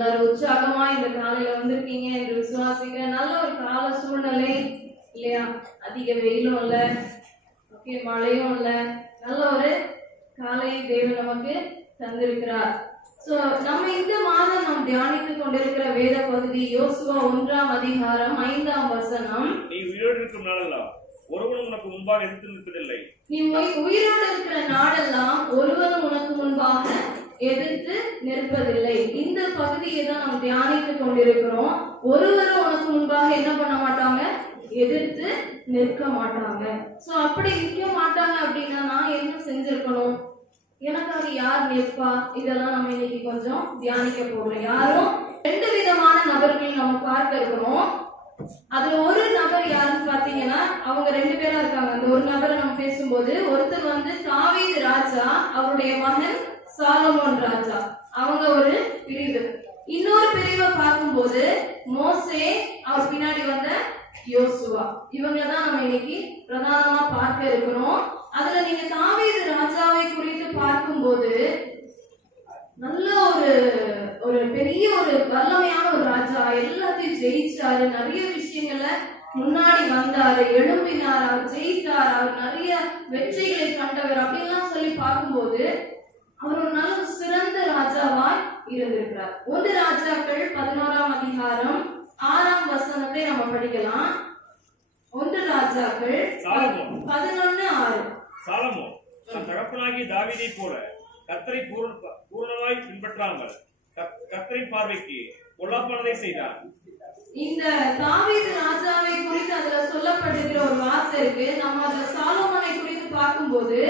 எல்லாரும் உற்சாகமா இந்த காலையில வந்திருக்கீங்க என்று விசுவாசிக்கிறேன். நல்ல ஒரு கால சூழ்நிலை இல்லையா? அதிக வெயிலும் இல்ல, ஓகே, மழையும் இல்ல, நல்ல ஒரு காலை தேவன் நமக்கு தந்திருக்கிறார். சோ நம்ம இந்த மாதம் நாம் தியானித்துக் கொண்டிருக்கிற வேத பகுதி யோசுவா 1ஆம் அதிகாரம் 5ஆம் வசனம். நீ உயிரோடு இருக்கும் நாளெல்லாம் ஒருவனும் உனக்கு முன்பாக எதிர்த்து நிற்பதில்லை. நீ உயிரோடு இருக்கிற நாடெல்லாம் ஒருவரும் உனக்கு முன்பாக எதிர்த்து நிற்பதில்லை. இந்த பகுதியை தான் நாம் தியானித்துக் கொண்டிருக்கிறோம். ஒருவரும் உனக்கு முன்பாக என்ன பண்ண மாட்டாங்க? எதிர்த்து நிற்க மாட்டாங்க. சோ அப்படி நிற்க மாட்டாங்க அப்படின்னா நான் என்ன செஞ்சிருக்கணும்? எனக்காக யார் நிற்பா? இதெல்லாம் நம்ம இன்னைக்கு கொஞ்சம் தியானிக்க போகிறோம். யாரும் 2 விதமான நபர்கள் நம்ம பார்க்க இருக்கிறோம். அதுல ஒரு நபர் யாருன்னு பாத்தீங்கன்னா அவங்க 2 பேரா இருக்காங்க. அந்த ஒரு நபரை நம்ம பேசும்போது ஒருத்தர் வந்து தாவீது ராஜா, அவருடைய மகன் சாலமோன் ராஜா, அவங்க ஒரு பிரிவு. இன்னொரு பிரிவை பார்க்கும்போது மோசே, அவர் பின்னாடி வந்த யோசுவா, இவங்களதான் நம்ம இன்னைக்கு பிரதானமா பார்க்க இருக்கிறோம். அதுல நீங்க தாவீது ராஜாவை குறித்து பார்க்கும்போது நல்ல ஒரு பெரிய ஒரு வல்லமையான ஒரு ராஜா, எல்லாத்தையும் ஜெயிச்சாரு, நிறைய விஷயங்கள்ல முன்னாடி வந்தாரு, எழும்பினார், அவர் ஜெயித்தார், அவர் நிறைய வெற்றிகளை கண்டவர் அப்படின்லாம் சொல்லி பார்க்கும்போது அவர் ஒரு நல்ல சிறந்த ராஜாவாய் இருந்திருக்கிறார். 1 ராஜாக்கள் 11ஆம் அதிகாரம் 6ஆம் வசனத்தை நம்ம படிக்கலாம். 1 ராஜாக்கள் 11:6. சாலமோன் தன் தகப்பனாகிய தாவீதை போல கர்த்தரை பூரணமாய் பின்பற்றாமல் கர்த்தரின் பார்வைக்கு பொல்லாப்பானதை செய்தார். இந்த தாவீது ராஜாவை குறித்து அதுல சொல்லப்படுகிற ஒரு வார்த்தை இருக்கு. நம்ம அதுல சாலமோனை குறித்து பார்க்கும்போது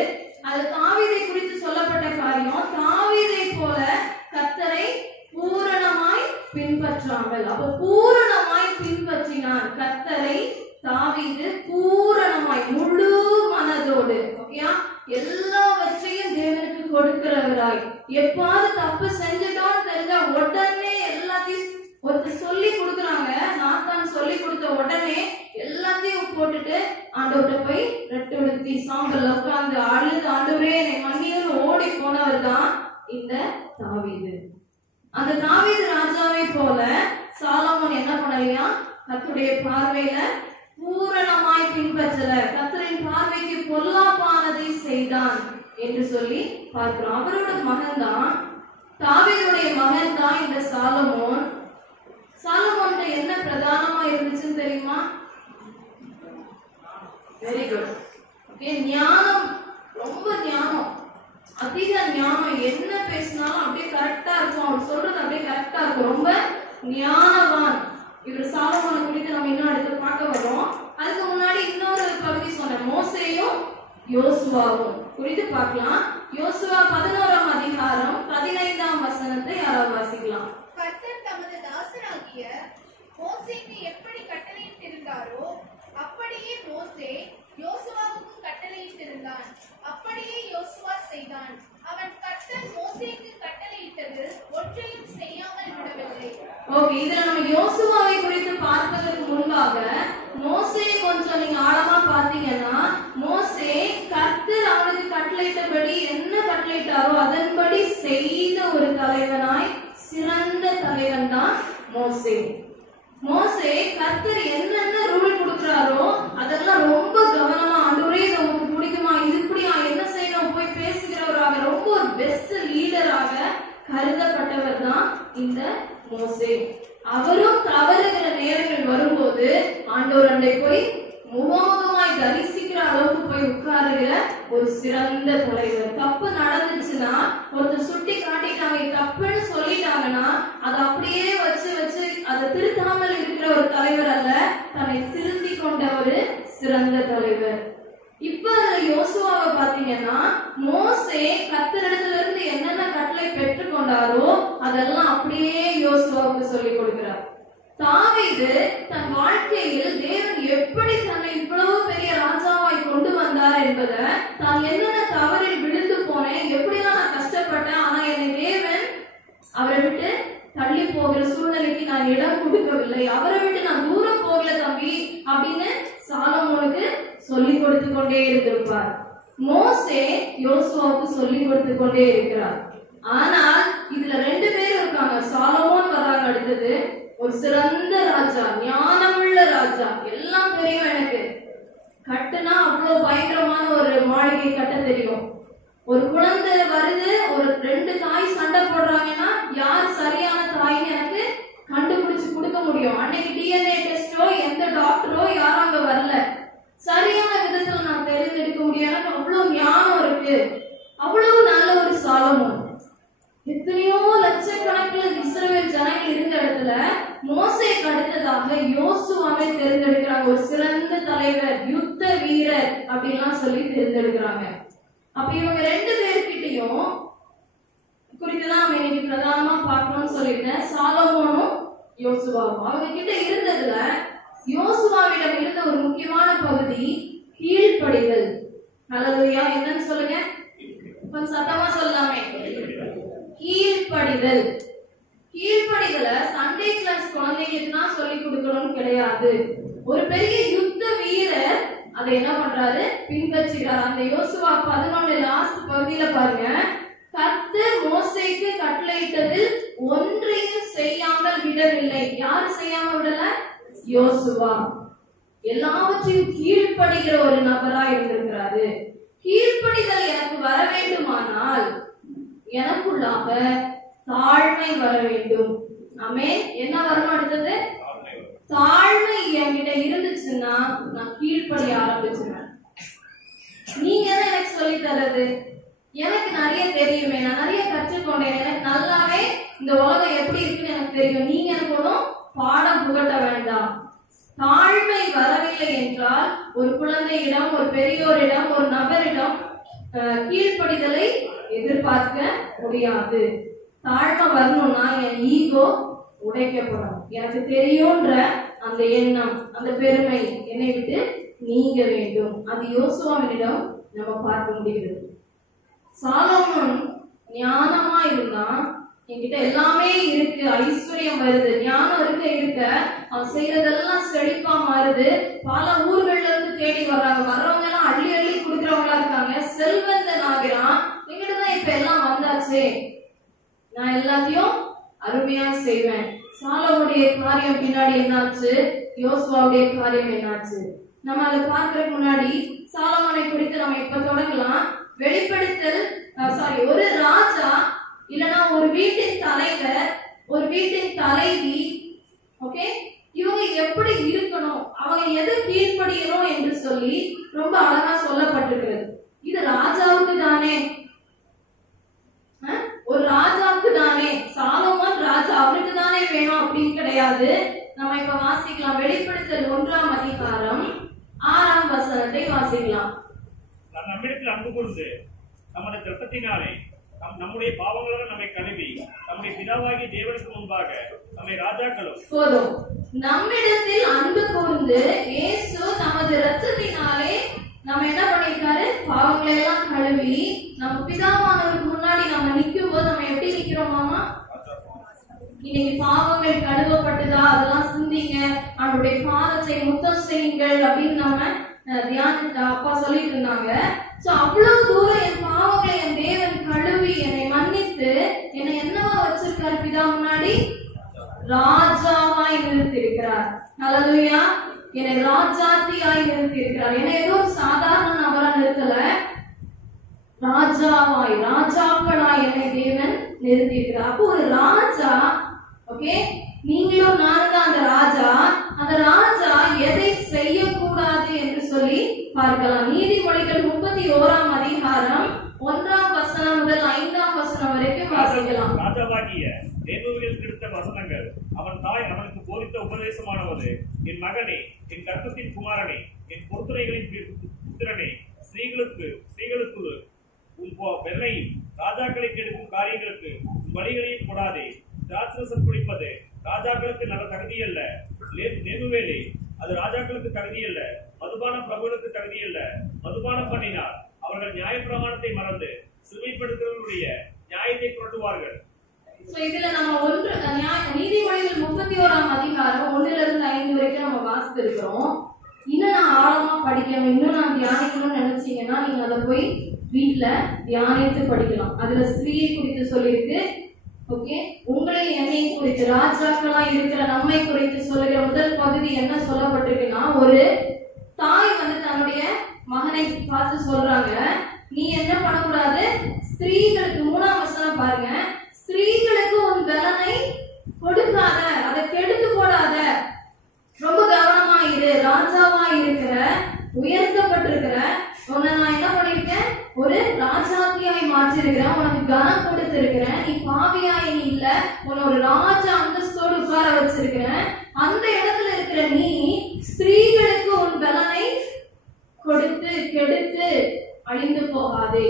அது தாவீதை குறித்து சொல்லப்பட்ட காரியம், தாவீதை போல கர்த்தரை பூரணமாய் பின்பற்றாமல். அப்ப பூரணமாய் பின்பற்றினான் கர்த்தரை தாவீது, பூரணமாய் முழு மனதோடு, ஓகேயா, எல்லாவற்றையும் தேவனுக்கு கொடுக்கிறவராய். எப்பாவது தப்பு செஞ்சிட்டோம்னு தெரிஞ்சா உடனே எல்லாத்தையும் ஒருத்தர் சொல்லி கொடுக்குறாங்க, நாத்தான் சொல்லி கொடுத்த உடனே எல்லாத்தையும் போட்டுட்டு ஆண்டவர்கிட்ட போய் ரெட்டு விடுத்தி சாம்பல்ல உட்கார்ந்து அழுது ஆண்டவரே என்னை மன்னியும் ஓடி போனவர் தான் இந்த தாவீது. அந்த தாவீது ராஜாவை போல சாலமோன் என்ன பண்ணலையா? கர்த்தருடைய பார்வையில பூரணமாய் பின்பற்றல, கர்த்தரின் பார்வைக்கு பொல்லாப்பானதை செய்தான் என்று சொல்லி பார்க்கிறோம். அவரோட மகன் தான், தாவீதுடைய மகன் தான் இந்த சாலமோன். சாலமோன்ட்ட என்ன பிரதானமா இருந்துச்சுன்னு தெரியுமா? வெரி குட், ஓகே, ஞானம், ரொம்ப ஞானம், அதிக ஞானம். என்ன பேசினாலும் அப்படியே கரெக்டா இருக்கும், அவர் சொல்றது அப்படியே கரெக்டா இருக்கும், ரொம்ப ஞானவான். இவர் சாலமோனை குறித்து நம்ம இன்னும் அடுத்து பார்க்க வரோம். அதுக்கு முன்னாடி இன்னொரு பகுதி சொன்ன மோசேயும் யோசுவாவும் குறித்து பார்க்கலாம். யோசுவா 11ஆம் அதிகாரம் 15ஆம் வசனத்தை யாராவது வாசிக்கலாம். கர்த்தர் தமது தாசனாகிய மோசேக்கு எப்படி கட்டளையிட்டிருந்தாரோ அப்படியே மோசே யோசுவாவுக்கு கட்டளையிட்டிருந்தான். அப்படியே யோசுவா செய்தான். அவன் கர்த்தர் மோசேக்கு கட்டளையிட்டது ஒன்றையும் செய்யாமல் விடவில்லை. ஓகே, இதுல நம்ம யோசுவாவை குறித்து பார்ப்பதற்கு முன்பாக மோசே கொஞ்சம் நீங்க ஆழமா பார்த்தீங்கன்னா, மோசே கர்த்தர் அவனுக்கு கட்டளையிட்டபடி என்ன கட்டளையிட்டாரோ அதன்படி செய்த ஒரு தலைவனாய் சிறந்த தலைவன் தான் மோசே. மோசே கர்த்தர் என்னென்ன ரூல் கொடுக்கிறாரோ அதெல்லாம் ரொம்ப கவனமா, ஆண்டவரே இது உங்களுக்கு பிடிக்குமா, இது இப்படியா, என்ன செய்யணும், போய் பேசுகிறவராக, ரொம்ப ஒரு பெஸ்ட் லீடராக கருதப்பட்டவர் தான் இந்த மோசே. அவரும் தவறுகிற நேரங்கள் வரும்போது ஆண்டவர் அண்டை போய் முகமுகமாய் தரிசிக்கிற அளவுக்கு போய் உட்காருகிற ஒரு சிறந்த தலைவர். தப்பு நடந்துச்சுன்னா ஒருத்தர் சுட்டி காட்டிட்டாங்க, தப்புன்னு சொல்லிட்டாங்கன்னா அதை அப்படியே வச்சு அதை திருத்தாமல் இருக்கிற ஒரு தலைவர் அல்ல, தன்னை திருத்தி கொண்ட ஒரு சிறந்த தலைவர். இப்ப யோசுவாவை பாத்தீங்கன்னா மோசே கர்த்தரிடத்துல இருந்து என்னென்ன கட்டளை பெற்றுக் கொண்டாரோ அதெல்லாம் அப்படியே யோசுவாவுக்கு சொல்லிக் கொடுக்கிறார். தாவீது தன் வாழ்க்கையில் தேவன் எப்படி தன்னை இவ்வளவு பெரிய ராஜாவாய் கொண்டு வந்தார் என்பதை, தான் என்னென்ன தவறில் விழுந்து போனேன், எப்படிலாம் நான் கஷ்டப்பட்டேன், ஆனா என்னை தேவன் அவரை விட்டு தள்ளி போகிற சூழ்நிலைக்கு நான் இடம் கொடுக்கவில்லை, அவரை விட்டு நான் தூரம் போகல தம்பி அப்படின்னு சாலமோனுக்கு சொல்லிக் கொடுத்து கொண்டே இருந்திருப்பார். மோசே யோசுவாவுக்கு சொல்லிக் கொடுத்து கொண்டே இருக்கிறார். ஆனால் இதுல 2 பேர் இருக்காங்க. சாலமோன் வராரு, ஒரு சிறந்த ராஜா, ஞானமுள்ள ராஜா, எல்லாம் தெரியும் எனக்கு. கட்டுனா அவ்வளவு பயங்கரமான ஒரு மாளிகை கட்ட தெரியும். ஒரு குழந்தை வருது, ஒரு 2 தாய் சண்டை போடுறாங்கன்னா யார் சரியான தாய்ன்னு எனக்கு கண்டுபிடிச்சு கொடுக்க முடியும். அன்னைக்கு டிஎன்ஏ டெஸ்டோ எந்த டாக்டரோ யாரும் அங்க வரல. சரியான விதத்துல நான் தெரிந்தெடுக்க முடியும். எனக்கு அவ்வளவு ஞானம் இருக்கு. அவ்வளவு நல்ல ஒரு சாலமோன். எத்தனையோ லட்சக்கணக்கில் இஸ்ரவேல் ஜனங்கள் இருந்த இடத்துல மோசேக்கு அடுத்ததாக யோசுவாவை தேர்ந்தெடுக்கிறாங்க. ஒரு சிறந்த தலைவர், யுத்த வீரர் அப்படின்லாம் சொல்லி தேர்ந்தெடுக்கிறாங்க. அப்ப இவங்க 2 பேர்கிட்டையும் குறித்துதான் நம்ம இன்னைக்கு பிரதானமா பார்க்கணும்னு சொல்லிட்டேன். சாலமோனும் யோசுவாவும் அவங்க கிட்ட இருந்ததுல யோசுவாவிடம் இருந்த ஒரு முக்கியமான பகுதி கீழ்ப்படிதல். ஹல்லேலூயா. என்னன்னு சொல்லுங்க, கொஞ்சம் சத்தமா சொல்லலாமே. கீழ்ப்படிதல். கீழ்ப்படிதலை சண்டே கிளாஸ் குழந்தைங்களுக்கு தான் சொல்லி கொடுக்கணும்னு கிடையாது. ஒரு பெரிய யுத்த வீரர் அதை என்ன பண்றாரு, பின்பற்றுகிறார். அந்த யோசுவா 11 லாஸ்ட் பகுதியில பாருங்க, கர்த்தர் மோசேக்கு கட்டளையிட்டதில் ஒன்றையும் செய்யாமல் விடவில்லை. யாரு செய்யாம விடல? யோசுவா. எல்லாவற்றையும் கீழ்ப்படுகிற ஒரு நபரா இருந்திருக்கிறாரு. கீழ்ப்படிதல் எனக்கு வர வேண்டுமானால் எனக்குள்ளாக தாழ்மை வர வேண்டும். ஆமென். என்ன வரணும்? அடுத்தது தாழ்மை என்கிட்ட இருந்துச்சுன்னா நான் கீழ்ப்படிய ஆரம்பிச்சிருவேன். நீங்க தான் எனக்கு சொல்லி தர்றது, எனக்கு நிறைய தெரியுமே, நான் நிறைய கற்றுக்கொண்டேன், எனக்கு நல்லாவே இந்த உலகம் எப்படி இருக்குன்னு எனக்கு தெரியும். நீங்க எனக்கு ஒன்றும் பாடம் புகட்ட வேண்டாம். தாழ்மை வரவில்லை என்றால் ஒரு குழந்தையிடம், ஒரு பெரியோரிடம், ஒரு நபரிடம் கீழ்ப்படிதலை எதிர்பார்க்க முடியாது. தாழ்மை வரணும்னா என் ஈகோ உடைக்கப்படும். எனக்கு தெரியும்ன்ற அந்த எண்ணம், அந்த பெருமை என்னை விட்டு நீங்க வேண்டும். அது யோசுவாவினிடம் நம்ம பார்க்க முடிகிறது. சாலமோன் ஞானமா இருந்தா, என்கிட்ட எல்லாமே இருக்கு, ஐஸ்வர்யம் வருது, ஞானம் இருக்க அவன் செய்யறதெல்லாம் செழிப்பா மாறுது. பல ஊர்கள்ல இருந்து தேடி வர்றவங்க எல்லாம் அள்ளி அள்ளி குடுக்கிறவங்களா இருக்காங்க. செல்வந்தன் ஆகிறான். எங்கிட்டதான் இப்ப எல்லாம் வந்தாச்சு, நான் எல்லாத்தையும் அருமையா செய்வேன். சாலோனுடைய காரியம் பின்னாடி என்னாச்சு, யோசுவாவுடைய காரியம் என்னாச்சு, நம்ம அதை பார்க்கறதுக்கு முன்னாடி சாலமோனை குறித்து நம்ம இப்ப தொடங்கலாம். வெளிப்படுத்தல் ஒரு ராஜா இல்லனா ஒரு வீட்டின் தலைவர், ஒரு வீட்டின் தலைவி, ஓகே, இவங்க எப்படி இருக்கணும், அவங்க எது கீழ்ப்படியணும் என்று சொல்லி ரொம்ப அழகா சொல்லப்பட்டிருக்கிறது. இது ராஜாவுக்கு தானே, ஒரு ராஜாவுக்கு தானே, சாலமோன் ராஜா, அவருக்கு தானே வேணும் அப்படின்னு கிடையாது. நம்ம இப்ப வாசிக்கலாம். வெளிப்படுத்தல் 1ஆம் அதிகாரம் 6ஆம் வசனத்தை வாசிக்கலாம். நம்மிடத்தில் அன்பு கூர்ந்து நமது இரத்தத்தினாலே நம்முடைய பாவங்களால் நம்மை கழுவி நம்முடைய பிதாவாகிய தேவனுக்கு முன்பாக நம்மை ராஜாக்களும். போதும். நம்மிடத்தில் அன்பு கூர்ந்து இயேசு நமது இரத்தத்தினாலே நம்ம என்ன பண்ணிருக்காரு, பாவங்களை எல்லாம் கழுவி நம்ம பிதாவானவருக்கு முன்னாடி நம்ம நிற்கும் போது நம்ம எப்படி நிக்கிறோமாமா? இன்னைக்கு பாவங்கள் கழுவப்பட்டதா, அதெல்லாம் சிந்திங்க, அவருடைய பாதத்தை முத்தம் செய்யுங்கள் அப்படின்னு நம்ம தியானத்தை அப்பா சொல்லிட்டு இருந்தாங்க. சோ அவ்வளவு தூரம் என் பாவங்களை என் தேவன் கழுவி என்னை மன்னித்து என்னை என்னவா வச்சிருக்காரு, பிதா முன்னாடி ராஜாவாய் நிறுத்தியிருக்கிறார். ஹல்லேலூயா. என்னை ராஜாத்தியாய் நிறுத்தியிருக்கிறார். என்னை ஏதோ சாதாரண நபரா நிறுத்தல, ராஜாவாய், ராஜாக்களாய் என்னை தேவன் நிறுத்தியிருக்கிறார். அப்போ ஒரு ராஜா, ஓகே, நீங்களும் நானும் தான் அந்த ராஜா. அந்த ராஜா எதை செய்யக்கூடாது என்று சொல்லி பார்க்கலாம். நீதிமொழிகள் 31ஆம் அதிகாரம் 1ஆம் வசனம் முதல் 5ஆம் வசனம் வரைக்கும் வாசிக்கலாம். ராஜாவாகிய தேவர்கள் கிடைத்த வசனங்கள் அவன் தாய் அவனுக்கு போதித்த உபதேசமானது, என் மகனே, என் கர்த்தத்தின் குமாரனே, என் பொருத்துரைகளின் புத்திரனே, ஸ்ரீகளுக்கு உன் வெள்ளையும் ராஜாக்களை கெடுக்கும் காரியங்களுக்கு உன் வழிகளையும் கொடாதே. திராட்சரசம் குடிப்பது ராஜாக்களுக்கு நல்ல தகுதி அல்ல. நெருவேலே, அது ராஜாக்களுக்கு தகுதி அல்ல. மதுபான பிரபுகளுக்கு தகுதி அல்ல. மதுபானம் பண்ணினார் அவர்கள் நியாயப்பிரமாணத்தை மறந்து சிறுமைப்படுத்துவர்களுடைய நியாயத்தை புரட்டுவார்கள். இதுல நம்ம நீதிமொழிகள் 31ஆம் அதிகாரம் 1லிருந்து 5 வரைக்கும் நம்ம வாசித்திருக்கிறோம். இன்னும் நான் ஆழமா படிக்கணும், இன்னும் நான் தியானிக்கணும்னு நினைச்சீங்கன்னா நீங்க அதை போய் வீட்டுல தியானித்து படிக்கலாம். அதுல ஸ்திரீயை குறித்து சொல்லியிருக்கு, ஓகே, உங்களை என்னையும் குறித்து ராஜாக்களா இருக்கிற நம்மை குறித்து சொல்லுகிற முதல் பகுதி என்ன சொல்லப்பட்டிருக்குன்னா, ஒரு தாய் வந்து தன்னுடைய மகனை பார்த்து சொல்றாங்க, நீ என்ன பண்ணக்கூடாது, ஸ்திரீகளுக்கு 3ஆம் வசனம் பாருங்க, ஸ்திரீகளுக்கு உன் பலனை கொடுக்காத, அதை கெடுத்து போடாத, ரொம்ப கவனமா இரு, ராஜாவா இருக்கிற, உயர்த்தப்பட்டிருக்கிற உன்னை நான் என்ன பண்ணிருக்கேன், ஒரு ராஜாத்தியாய் மாற்றிருக்கிறேன், உனக்கு கனம் கொடுத்திருக்கிறேன், நீ பாவியாய் நீ இல்ல, உன்னை ஒரு ராஜ அந்தஸ்தோடு உட்கார வச்சிருக்கிறேன், அந்த இடத்துல இருக்கிற நீ ஸ்திரீகளுக்கு உன் பலனை கொடுத்து கெடுத்து அழிந்து போகாதே.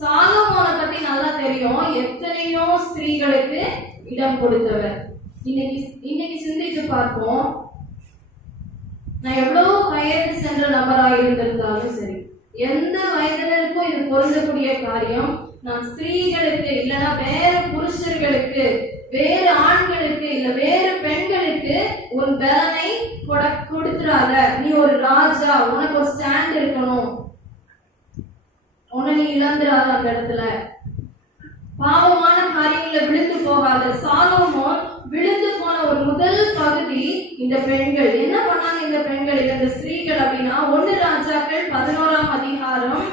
சாலமோனை பத்தி நல்லா தெரியும், எத்தனையோ ஸ்திரீகளுக்கு இடம் கொடுத்தவர். இன்னைக்கு சிந்திச்சு பார்ப்போம், நான் எவ்வளவு வயது சென்ற நபராக இருந்திருந்தாலும் சரி, எந்த வயதினருக்கும் இது பொருந்தக்கூடிய காரியம், நான் ஸ்திரீகளுக்கு இல்லைன்னா வேற புருஷர்களுக்கு, வேறு ஆண்களுக்கு இல்ல வேறு பெண்களுக்கு உன் பலனை கொடுத்துறாத. நீ ஒரு ராஜா, உனக்கு ஒரு ஸ்டாண்ட் இருக்கணும், உன்னை நீ இழந்துடாத. அந்த இடத்துல பாவமான காரியங்களை விழுந்து போகாத. சாலமோன் விழுந்து போன ஒரு முதல் பகுதி இந்த பெண்கள். என்ன பண்ணாங்க இந்த பெண்கள், இந்த ஸ்திரீகள் அப்படின்னா 1 ராஜாக்கள் 11ஆம் அதிகாரம்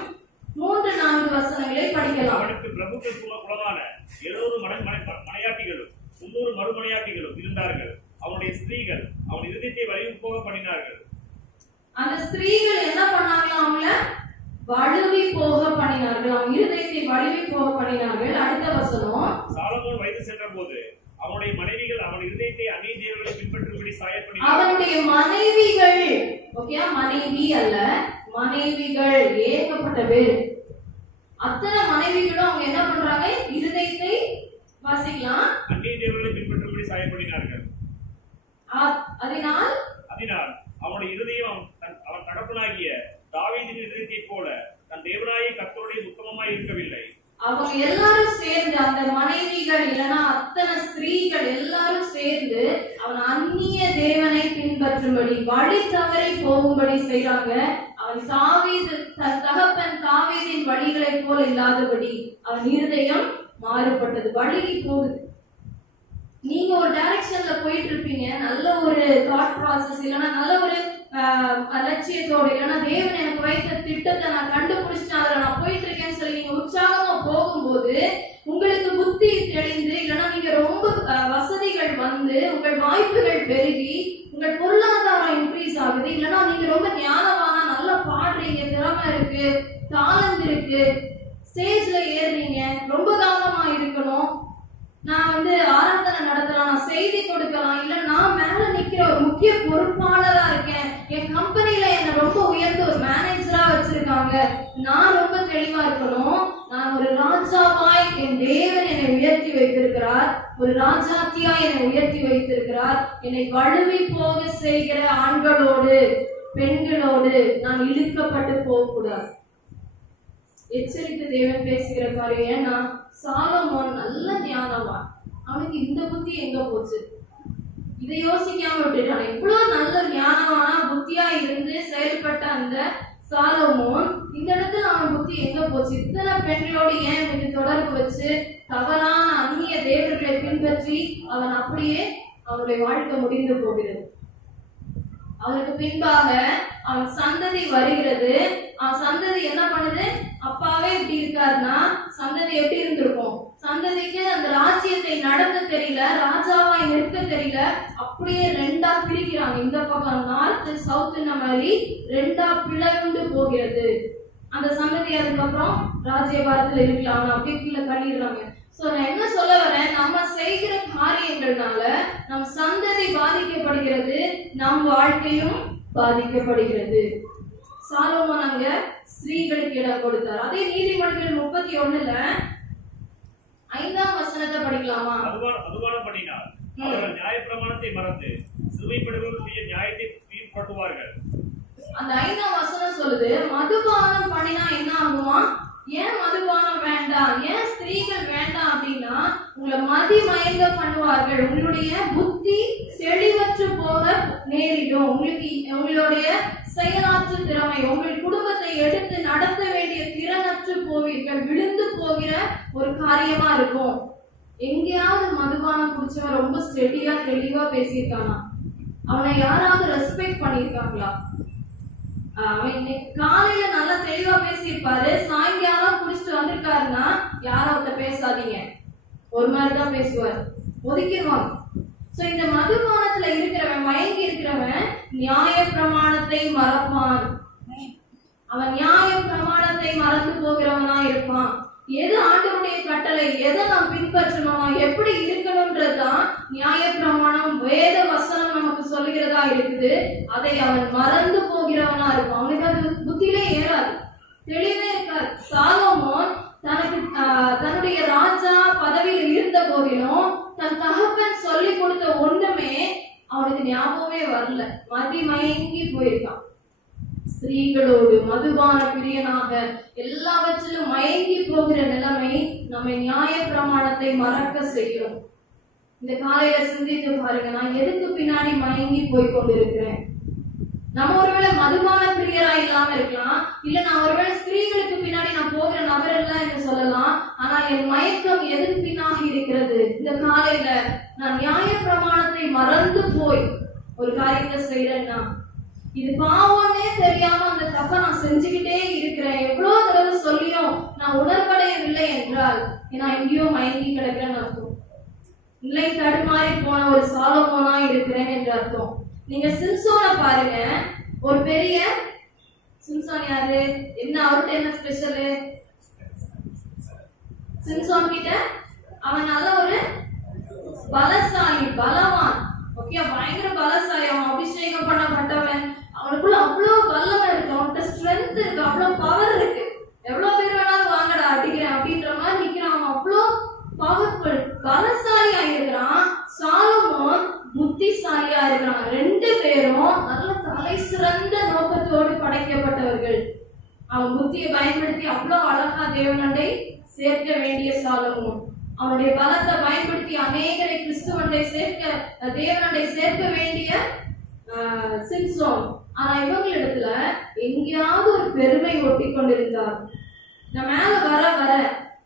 3-4 வசனங்களை படிக்கலாம். அவனுக்கு பிரபுக்கள் குலமான 700 மனையாட்டிகளும் 300 மறுமனையாட்டிகளும் இருந்தார்கள். அவனுடைய ஸ்திரீகள் அவன் இருதயத்தை வலிவு போக பண்ணினார்கள். அந்த ஸ்திரீகள் என்ன பண்ணாங்க, அவங்கள வழுவி போக பண்ணினார்கள், அவன் இருதயத்தை வழுவி போக பண்ணினார்கள். அடுத்த வசனம், சாலமோன் வயது சென்ற போது அவனுடைய மனைவிகள் அவன் இருதயத்தை அந்நிய தேவர்களை பின்பற்றும்படி சாயப்படினார்கள். அவனுடைய மனைவிகள், ஓகே, மனைவி அல்ல, மனைவிகள் ஏகப்பட்ட பேர். அத்தனை மனைவிகளும் அவங்க என்ன பண்றாங்க, இருதயத்தை வாசிக்கலாம், அந்நிய தேவர்களை பின்பற்றும்படி சாயப்படினார்கள். அதனால் அவனுடைய இருதயம் அவன் தகப்பனாகிய தாவீதின் இருதயத்தை போல தன் தேவனாகிய கர்த்தருடைய உத்தமமாய் இருக்கவில்லை. அவங்க எல்லாரும் சேர்ந்து, அந்த மனைவிகள் இல்லைன்னா அத்தனை ஸ்திரீகள் எல்லாரும் சேர்ந்து அவன் அந்நிய தேவனை பின்பற்றும்படி, வழி தவறி போகும்படி செய்யறாங்க. அவன் தன் தகப்பன் தாவீதின் வழிகளை போல இல்லாதபடி அவன் இருதயம் மாறுபட்டது, வழிக்கு போகுது. நீங்க ஒரு டைரக்ஷன்ல போயிட்டு இருப்பீங்க, நல்ல ஒரு தாட் ப்ராசஸ் இல்லைன்னா நல்ல ஒரு லட்சியத்தோடு, இல்லைன்னா தேவன் எனக்கு வைத்த திட்டத்தை நான் கண்டுபிடிச்சிட்டேன், அதுல நான் போயிட்டு இருக்கேன்னு சொல்லி நீங்க உற்சாகமா போகும்போது உங்களுக்கு புத்தி தெளிந்து, இல்லைன்னா நீங்க ரொம்ப வசதிகள் வந்து உங்கள் வாய்ப்புகள் பெருகி உங்கள் பொருளாதாரம் இன்க்ரீஸ் ஆகுது, இல்லைன்னா நீங்க ரொம்ப ஞானமான நல்லா பாடுறீங்க, திறமை இருக்கு, தாளந்து இருக்கு, ஸ்டேஜ்ல ஏறுறீங்க, ரொம்ப கவனமா இருக்கணும், நான் வந்து ஆராதனை நடத்தலாம், நான் செய்தி கொடுக்கலாம், இல்ல நான் மேல நிக்கிற ஒரு முக்கிய பொறுப்பாளரா இருக்கேன், என் கம்பெனில என்ன ரொம்ப உயர்ந்த ஒரு மேனேஜரா வச்சிருக்காங்க, நான் ரொம்ப தெளிவா இருக்கணும், நான் ஒரு ராஜாவாய் என் தேவன் என்னை உயர்த்தி வைத்திருக்கிறார், ஒரு ராஜாத்தியாய் என்னை உயர்த்தி வைத்திருக்கிறார், என்னை வழுவி போக செய்கிற ஆண்களோடு பெண்களோடு நான் இழுக்கப்பட்டு போக கூடாது. எச்சரித்து தேவன் பேசுகிற காரியம். ஏன்னா சாலமோன் நல்ல ஞானவான், அவனுக்கு இந்த புத்தி எங்க போச்சு, இதை யோசிக்காம விட்டுட்டான். இவ்வளவு நல்ல ஞானவானா புத்தியா இருந்து செயல்பட்ட அந்த சாலமோன் இந்த இடத்துல அவன் புத்தி எங்க போச்சு, இத்தனை பெண்களோடு ஏன் எனக்கு தொடர்பு வச்சு தவறான அந்நிய தேவர்களை பின்பற்றி அவன் அப்படியே அவனுடைய வாழ்க்கை முடிந்து போகிறது. அவனுக்கு பின்பாக அவன் சந்ததி வருகிறது. அவன் சந்ததி என்ன பண்ணுது, அப்பாவே இப்படி இருக்காருன்னா சந்ததி எப்படி இருந்திருக்கும், சந்ததிக்கு அந்த ராஜ்யத்தை நடத்த தெரியல, ராஜாவாய் நிற்க தெரியல, அப்படியே 2ஆ பிரிக்கிறாங்க. இந்த பக்கம் நார்த் சவுத் மாதிரி 2ஆ பிளவுண்டு போகிறது அந்த சந்ததி. அதுக்கப்புறம் ராஜ்யபாரத்தில் இருக்கலாம் அப்படியே கீழே தள்ளிடுறாங்க. சோ நான் என்ன சொல்ல வரேன், நம்ம செய்கிற காரியங்கள்னால நம் சந்ததி பாதிக்கப்படுகிறது, நம் வாழ்க்கையும் பாதிக்கப்படுகிறது. சாலமோன் அங்க ஸ்திரீகளுக்கு இடம் கொடுத்தார். அதே நீதிமொழிகள் 31ல 5ஆம் வசனத்தை படிக்கலாமா? அதுவான பண்ணினார், அவர்கள் நியாயப்பிரமாணத்தை மறந்து சிறுமைப்படுவர்களுடைய நியாயத்தை பின்பற்றுவார்கள். அந்த 5ஆம் வசனம் சொல்லுது, மதுபானம் பண்ணினா என்ன ஆகுமா? ஏன் மதுபானம் வேண்டாம், ஏன் ஸ்திரீகள் வேண்டாம் அப்படின்னா உங்களை மதி மயங்க பண்ணுவார்கள், உங்களுடைய புத்தி தெளிவற்று போக நேரிடும், உங்களுடைய செயலாற்று திறமை, உங்கள் குடும்பத்தை எடுத்து நடத்த வேண்டிய திறனற்று போவீர்கள், விழுந்து போகிற ஒரு காரியமா இருக்கும். எங்கேயாவது மதுபானம் குடிச்சவன் ரொம்ப ஸ்டெடியா தெளிவா பேசியிருக்கானா? அவனை யாராவது ரெஸ்பெக்ட் பண்ணிருக்காங்களா? அவன் காலையில நல்லா தெளிவா பேசியிருப்பாரு, சாயங்காலம் குடிச்சிட்டு வந்திருக்காருன்னா யாரும் அவர்கிட்ட பேசாதீங்க, ஒரு மாதிரிதான் பேசுவார், ஒதுக்கிடுவாங்க. சோ இந்த மதுபானத்துல இருக்கிறவன், மயங்கி இருக்கிறவன் நியாய பிரமாணத்தை மறப்பான். அவன் நியாய பிரமாணத்தை மறந்து போகிறவனா இருப்பான். எது ஆண்டவருடைய கட்டளை, எதை நாம் பின்பற்றணும், எப்படி இருக்கணும்ன்றதுதான் நியாய பிரமாணம், வேத வசனம் நமக்கு சொல்லுகிறதா இருக்குது. அதை அவன் மறந்து போகிறவனா இருப்பான். அவனுக்கு அது புத்தியிலே ஏறாது, தெளிவே இருக்காது. சாலோமோன் தன்னுடைய ராஜா பதவியில் இருந்த போதிலும் தன் தகப்பன் சொல்லி கொடுத்த ஒண்ணுமே அவனுக்கு ஞாபகமே வரல, மயங்கி போயிருக்கான். ஸ்திரீகளோடு மதுபான பிரியனாக எல்லாவற்றிலும் மயங்கி போகிற நிலைமை நம்மை நியாய பிரமாணத்தை மறக்க செய்யும். இந்த காலையில சிந்தித்து பாருங்க, நான் எதுக்கு பின்னாடி மயங்கி போய் கொண்டிருக்கிறேன்? நம்ம ஒருவேளை மதுபான பிரியரா இல்லாம இருக்கலாம், இல்ல நான் ஒருவேளை ஸ்திரீகளுக்கு பின்னாடி நான் போகிற நபர் இல்ல என்று சொல்லலாம். ஆனா என் மயக்கம் எதுக்கு பின்னாடி இருக்கிறது? இந்த காலையில நான் நியாய பிரமாணத்தை மறந்து போய் ஒரு காரியத்தை செய்யறேன்னா, இது பாவம்னே தெரியாம அந்த தப்ப நான் செஞ்சுக்கிட்டே இருக்கிறேன், எவ்வளவு தடவை சொல்லியும் நான் உணர்வடையவில்லை என்றால் நான் எங்கேயோ மயங்கி கிடக்கிறேன்னு அர்த்தம். நிலை தடுமாறி போன ஒரு சாலமோனா இருக்கிறேன் என்று அர்த்தம். நீங்க சிம்சோனை பாருங்க, ஒரு பெரிய சிம்சோன் யாரு, என்ன அவர்கிட்ட என்ன ஸ்பெஷலு? சிம்சோன் கிட்ட அவன் நல்ல ஒரு பலசாலி, பலவான், ஓகே, பயங்கர பலசாலி, அவன் அபிஷேகம் பண்ணப்பட்டவன், அவனுக்குள்ள அவ்வளவு வல்லமை இருக்கு, அவன்கிட்ட ஸ்ட்ரென்த் இருக்கு, அவ்வளவு பவர் இருக்கு. எவ்வளவு பேர் வேணாலும் வாங்கடா அடிக்கிறேன் அப்படின்ற மாதிரி நிக்கிறான். அவன் அவ்வளவு பவர்ஃபுல், பலசாலியா இருக்கிறான். சாலமோன் புத்திசாலியா இருக்கிறான். ரெண்டு பேரும் நல்ல தலை சிறந்த நோக்கத்தோடு படைக்கப்பட்டவர்கள். அவன் புத்தியை பயன்படுத்தி அவ்வளவு அழகா தேவனண்டை சேர்க்க வேண்டிய சாலமோன், அவனுடைய பலத்தை பயன்படுத்தி அநேகரை கிறிஸ்துவண்டை சேர்க்க, தேவனண்டை சேர்க்க வேண்டிய சிம்சோன். ஆனா இவங்களிடத்துல எங்கேயாவது ஒரு பெருமை ஒட்டி கொண்டிருந்தார். நான் மேல வர வர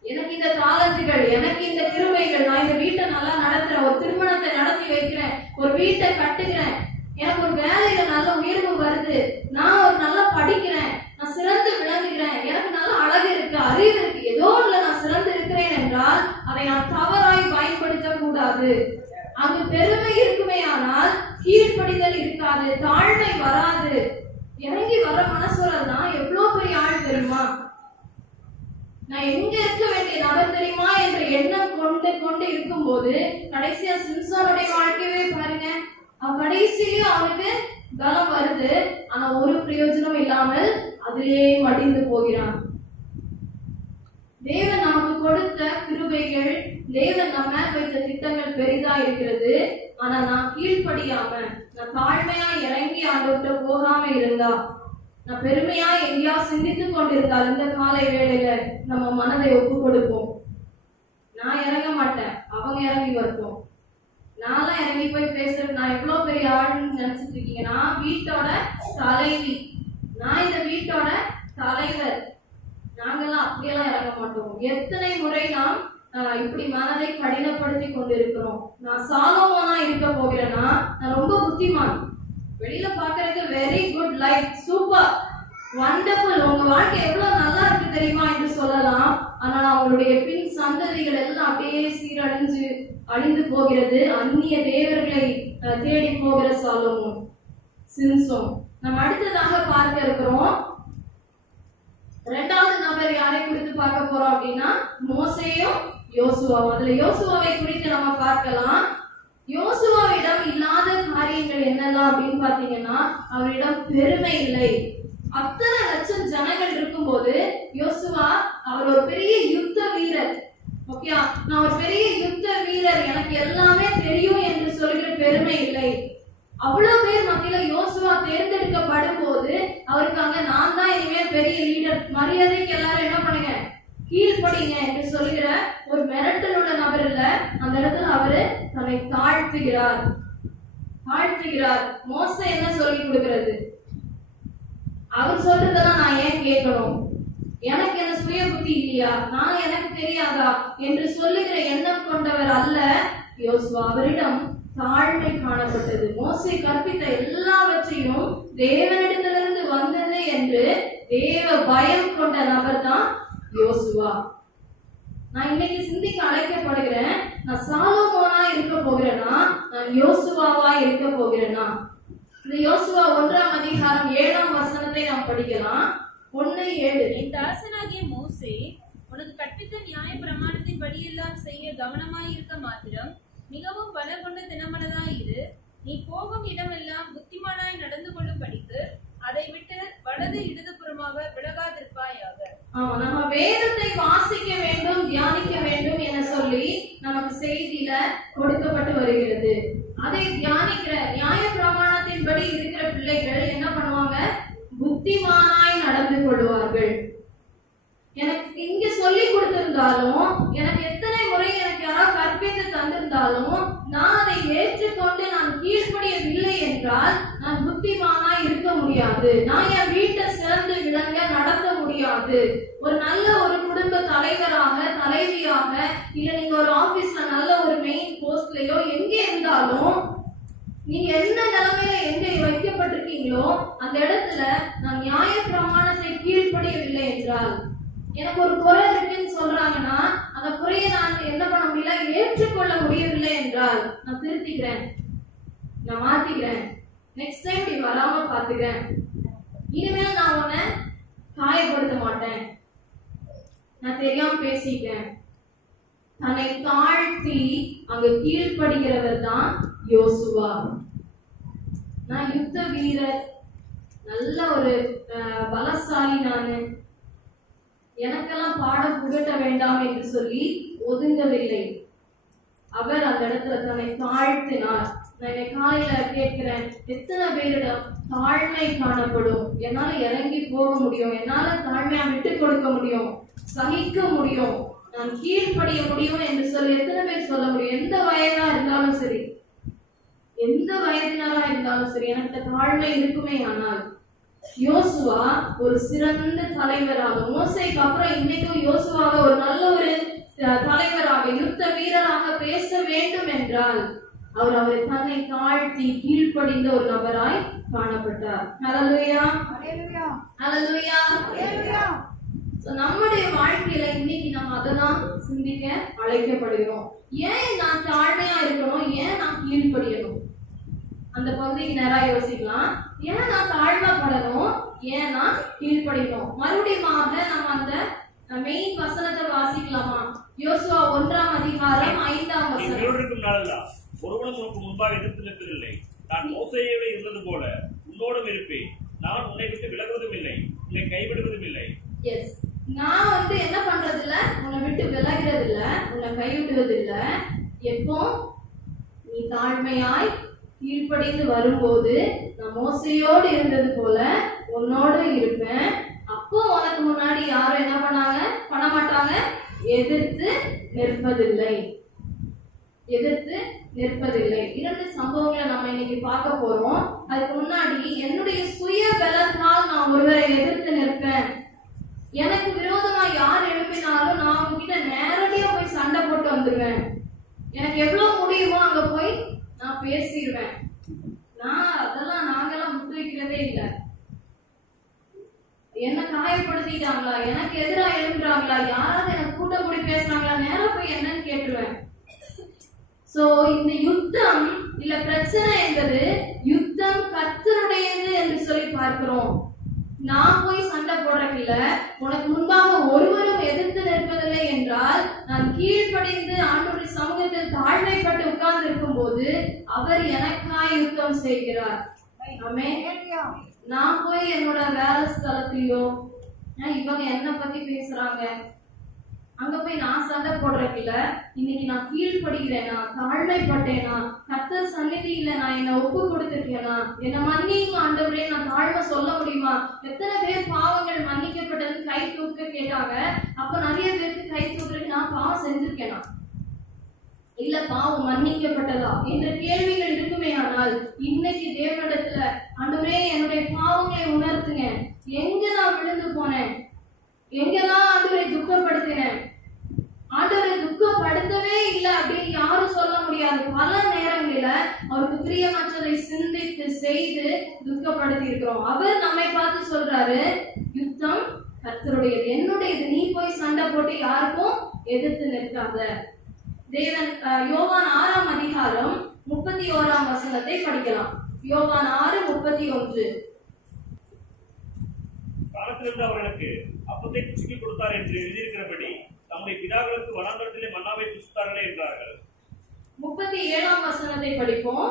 எனக்கு இந்த தாளந்துகள், எனக்கு இந்த கிருபைகள், நான் இந்த வீட்டை நல்லா நடத்துறேன், ஒரு திருமணத்தை நடத்தி வைக்கிறேன், ஒரு வீட்டை கட்டுகிறேன், எனக்கு ஒரு வேலையில நல்ல உயர்வு வருது, நான் ஒரு நல்லா படிக்கிறேன், நான் சிறந்து விளங்குகிறேன், எனக்கு நல்ல அழகு இருக்கு, அறிவு இருக்கு, ஏதோ ஒண்ணுல நான் சிறந்து இருக்கிறேன் என்றால் அதை நான் தவறாய் பயன்படுத்த கூடாது. அங்கு பெருமை இருக்குமே, ஆனால் கீழ்ப்படிதல் இருக்காது, தாழ்மை வராது. இறங்கி வர மனசுறதுதான் எவ்வளவு பெரிய ஆள் தெரியுமா? நான் எங்க இருக்க வேண்டிய நபர் தெரியுமா என்ற எண்ணம் கொண்டு கொண்டு இருக்கும் போது கடைசியா சிம்சோனுடைய வாழ்க்கையவே பாருங்க, அவன் கடைசியிலும் அவனுக்கு பலம் வருது, ஆனா ஒரு பிரயோஜனம் இல்லாமல் அதிலே மடிந்து போகிறான். தேவன் நமக்கு கொடுத்த கிருபைகள், தேவன் நம்ம வைத்த திட்டங்கள் பெரிதா இருக்கிறது. ஆனா நான் கீழ்ப்படியாம, நான் தாழ்மையா இறங்கி ஆண்டவர்கிட்ட போகாம இருந்தா, நான் பெருமையா எங்கேயா சிந்தித்து கொண்டிருந்தால் இந்த காலை வேளையில நம்ம மனதை ஒப்பு கொடுப்போம். நான் இறங்க மாட்டேன், அவங்க இறங்கி வரட்டும். நான்லாம் இறங்கி போய் பேசுறது, நான் எவ்வளவு பெரிய ஆளுன்னு நினைச்சிட்டு இருக்கீங்க? நான் வீட்டோட தலைவி, நான் இந்த வீட்டோட தலைவர். நாங்கெல்லாம் அப்படியெல்லாம் இறங்க மாட்டோம். எத்தனை முறை நாம் இப்படி மனதை கடினப்படுத்தி கொண்டிருக்கிறோம். நான் சாலோமோனா இருக்க போகிறேன்னா நான் ரொம்ப புத்திமான், வெளியில பாக்குறதுக்கு very good life, super, wonderful, உங்க வாழ்க்கை எவ்வளவு நல்லா இருக்கு தெரியுமா என்று சொல்லலாம். ஆனா அவங்களுடைய பின் சந்ததிகள் எல்லாம் அப்படியே சீரழிஞ்சு அழிந்து போகிறது. அந்நிய தேவர்களை தேடி போகிற சாலோமோன், சிம்சோன். நம்ம அடுத்ததாக பார்க்க இருக்கிறோம். இரண்டாவது நபர் யாரை குறித்து பார்க்க போறோம் அப்படின்னா மோசேயும் யோசுவாவும். அதுல யோசுவாவை குறித்து நம்ம பார்க்கலாம். யோசுவாவிடம் இல்லாத காரியங்கள் என்னெல்லாம் அப்படின்னு பாத்தீங்கன்னா, அவரிடம் பெருமை இல்லை. அத்தனை லட்சம் ஜனங்கள் இருக்கும்போது யோசுவா அவர் ஒரு பெரிய யுத்த வீரர், ஓகே, நான் ஒரு பெரிய யுத்த வீரர், எனக்கு எல்லாமே தெரியும் என்று சொல்கிற பெருமை இல்லை. அவ்வளவு பேர் மத்தியில யோசுவா தேர்ந்தெடுக்கப்படும் போது அவருக்காக நான் தான் இனிமேல் பெரிய லீடர், மரியாதைக்கு எல்லாரும் என்ன பண்ணுங்க, கீழ்படிங்க என்று சொல்கிற ஒரு மிரட்டல் உள்ள நபர் இல்ல. அந்த இடத்துல அவரு தன்னை தாழ்த்துகிறார். மோசே என்ன சொல்லி கொடுக்கிறது? அவர் சொல்றதெல்லாம் நான் ஏன் கேட்கணும்? எனக்கு என்ன சுய புத்தி இல்லையா, நான் எனக்கு தெரியாதா என்று சொல்லுகிற எண்ணம் கொண்டவர் அல்ல யோசுவா. அவரிடம் தாழ்மை காணப்பட்டது. மோசே கற்பித்த எல்லாவற்றையும் தேவனிடத்திலிருந்து வந்தது என்று தேவ பயம் கொண்ட நபர் தான் யோசுவா. நான் இன்னைக்கு சிந்திக்க அழைக்கப்படுகிறேன். நான் சாலோமோனா இருக்க போகிறேனா, நான் யோசுவாவா இருக்க போகிறேனா? இந்த யோசுவா 1ஆம் அதிகாரம் 7ஆம் வசனத்தை நாம் படிக்கலாம். 1:7. என் தாசனாகிய மோசே உனக்கு கற்பித்த நியாய பிரமாணத்தின் படியெல்லாம் செய்ய கவனமாயிருக்க மாத்திரம் மிகவும் பலம் கொண்ட தினமனதாயிரு. நீ போகும் இடமெல்லாம் புத்திமானாய் நடந்து கொள்ளும்படிக்கு அதை விட்டு வலது இடதுபுறமாக விலகாதிருப்பாயாக. நம்ம வேதத்தை வாசிக்க வேண்டும், தியானிக்க வேண்டும் என சொல்லி நமக்கு செய்தியில கொடுக்கப்பட்டு வருகிறது. அதை தியானிக்கிற நியாய பிரமாணத்தின்படி இருக்கிற பிள்ளைகள் என்ன பண்ணுவாங்க? புத்திமானாய் நடந்து கொள்வார்கள். எனக்கு இங்க சொல்லி கொடுத்திருந்தாலும், எனக்கு எத்தனை முறை எனக்கு யாராவது கற்பித்து தந்திருந்தாலும், நான் அதை ஏற்றுக்கொண்டு நான் கீழ்ப்படியவில்லை என்றால் நான் புத்திமானாய் இருக்க முடியாது. நான் என் வீட்டை சிறந்து விளங்க நடத்த முடியாது. ஒரு நல்ல ஒரு குடும்ப தலைவராக, தலைவியாக, இல்ல நீங்க ஒரு ஆபீஸ்ல நல்ல ஒரு மெயின் போஸ்ட்லயோ எங்க இருந்தாலும், நீங்க என்ன நிலைமையில எங்க வைக்கப்பட்டிருக்கீங்களோ அந்த இடத்துல நான் நியாய பிரமாணத்தை கீழ்ப்படியவில்லை என்றால், எனக்கு ஒரு குறை இருக்குன்னு சொல்றாங்கன்னா அந்த குறையை நான் என்ன பண்ண முடியல, ஏற்றுக்கொள்ள முடியவில்லை என்றால் நான் திருத்திக்கிறேன், நான் மாத்திக்கிறேன், நெக்ஸ்ட் டைம் நீ வராம பாத்துக்கிறேன், இனிமேல் நான் உன்னை காயப்படுத்த மாட்டேன், நான் தெரியாம பேசிட்டேன். தன்னை தாழ்த்தி அங்க கீழ்ப்படுகிறவர் தான் யோசுவா. நான் யுத்த வீரர், நல்ல ஒரு பலசாலி, நானு எனக்கெல்லாம் பாடம் புகட்ட வேண்டாம் என்று சொல்லி ஒதுங்கவில்லை. அவர் அந்த இடத்துல தன்னை தாழ்த்தினார். நான் இன்னைக்கு காலையில கேட்கிறேன், எத்தனை பேரிடம் தாழ்மை காணப்படும்? என்னால இறங்கி போக முடியும், என்னால தாழ்மையா விட்டு கொடுக்க முடியும், சகிக்க முடியும், நான் கீழ்ப்படிய முடியும் என்று சொல்லி எத்தனை பேர் சொல்ல முடியும்? எந்த வயதா இருந்தாலும் சரி, எந்த வயதினரா இருந்தாலும் சரி, எனக்கு தாழ்மை இருக்குமே. ஆனால் யோசுவா ஒரு சிறந்த தலைவராக, மோசேக்கு அப்புறம் இன்னைக்கும் யோசுவாவை ஒரு நல்ல ஒரு தலைவராக, யுத்த வீரராக பேச வேண்டும் என்றால் அவரை தன்னை தாழ்த்தி கீழ்ப்படிந்த ஒரு நபராய் காணப்பட்டார். ஹல்லேலூயா, ஹல்லேலூயா, ஹல்லேலூயா. நம்முடைய வாழ்க்கையில இன்னைக்கு நம்ம அததான் சிந்திக்க அழைக்கப்படுகிறோம். ஏன் நான் தாழ்மையா இருக்கணும், ஏன் நான் கீழ்ப்படியணும்? அந்த பகுதிக்கு நேரா யோசிக்கலாம். ஏன் நான் தாழ்மைப்படணும், ஏன் நான் கீழ்ப்படியணும்? மறுபடியும் நம்ம அந்த மெயின் வசனத்தை வாசிக்கலாமா? யோசுவா 1ஆம் அதிகாரம் 5ஆம் வசனம். ஒருவனும் உனக்கு முன்பாக எதிர்த்து நிற்கவில்லை. நான் மோசேயோடு இருந்தது போல உன்னோடும் இருப்பேன். நான் உன்னை விட்டு விலகுவதும் இல்லை, உன்னை கைவிடுவதும் இல்லை. எஸ், நான் என்ன பண்றது இல்ல, உன்னை விட்டு விலகிறது இல்ல, உன்னை கைவிடுவது இல்ல. எப்போ நீ தாழ்மையாய் கீழ்ப்படிந்து வரும்போது நான் மோசையோடு இருந்தது போல உன்னோடு இருப்பேன். அப்போ உனக்கு முன்னாடி யாரும் என்ன பண்ண மாட்டாங்க, எதிர்த்து நிற்பதில்லை, எதிர்த்து நிற்பதில்லை. 2 சம்பவங்களை நம்ம இன்னைக்கு பார்க்க போறோம். அதுக்கு முன்னாடி என்னுடைய சுய பலத்தால் நான் ஒருவரை எதிர்த்து நிற்பேன். எனக்கு விரோதமா யார் எழுப்பினாலும் நான் உங்ககிட்ட நேரடியா போய் சண்டை போட்டு வந்துருவேன். எனக்கு எவ்வளவு முடியுமோ அங்க போய் நான் பேசிடுவேன். அதெல்லாம் நாங்கெல்லாம் முட்டு வைக்கிறதே இல்லை. என்ன காயப்படுத்திட்டாங்களா, எனக்கு எதிராக எழுப்புறாங்களா, யாராவது எனக்கு கூட்டம் கூடி பேசுறாங்களா, நேரம் போய் என்னன்னு கேட்டுருவேன். சோ இந்த யுத்தம் இல்ல பிரச்சனை என்பது யுத்தம் கர்த்தருடையது என்று சொல்லி பார்க்கிறோம். நான் போய் சண்டை போடுறதில்ல, உனக்கு முன்பாக ஒருவரும் எதிர்த்து நிற்பதில்லை என்றால் நான் கீழ்ப்படிந்து ஆண்டவருடைய சமூகத்தில் தாழ்மைப்பட்டு உட்கார்ந்து இருக்கும் போது அவர் எனக்காய் யுத்தம் செய்கிறார். ஆமென். நான் போய் என்னோட வேலை ஸ்தலத்திலயோ இவங்க என்ன பத்தி பேசுறாங்க அங்க போய் நான் சண்டை போடுறதில்ல. இன்னைக்கு நான் கீழ்படுகிறேனா, தாழ்மைப்பட்டேனா, கர்த்தர் சந்நிதியில நான் என்ன ஒப்பு கொடுத்திருக்கேனா, என்ன மன்னிங்க ஆண்டவரே, நான் தாழ்மை சொல்ல முடியுமா? எத்தனை பேர் பாவங்கள் மன்னிக்கப்பட்டது கை தூக்க கேட்டாங்க. அப்ப நிறைய பேருக்கு கை தூக்குறதுக்கு நான் பாவம் செஞ்சிருக்கேனா, இல்ல பாவம் மன்னிக்கப்பட்டதா என்ற கேள்விகள் இருக்குமே. ஆனால் இன்னைக்கு தேவனிடத்துல ஆண்டவரே என்னுடைய பாவங்களை உணர்த்துங்க, எங்க நான் விழுந்து போனேன், எங்கெல்லாம் ஆண்டவரை துக்கப்படுத்தினேன், ஆண்டவரை துக்கப்படுத்தவே இல்லை அப்படின்னு யாரும் சொல்ல முடியாது. பல நேரங்களில அவருக்கு பிரியமற்றதை சிந்தித்து செய்து துக்கப்படுத்தி இருக்கிறோம். அவர் நம்மை பார்த்து சொல்றாரு, யுத்தம் கர்த்தருடையது, என்னுடையது. நீ போய் சண்டை போட்டு யாருக்கும் எதிர்த்து நிற்காத. தேவன் யோவான் 6ஆம் அதிகாரம் 31ஆம் வசனத்தை படிக்கலாம். யோவான் 6:31. காலத்திலிருந்து அவர்களுக்கு அப்பத்தை புசிக்க கொடுத்தார் என்று எழுதியிருக்கிறபடி நம்முடைய பிதாக்களுக்கு வனாந்தரத்திலே மன்னாவை புசித்தார்களே என்றார்கள். 37ஆம் வசனத்தை படிப்போம்.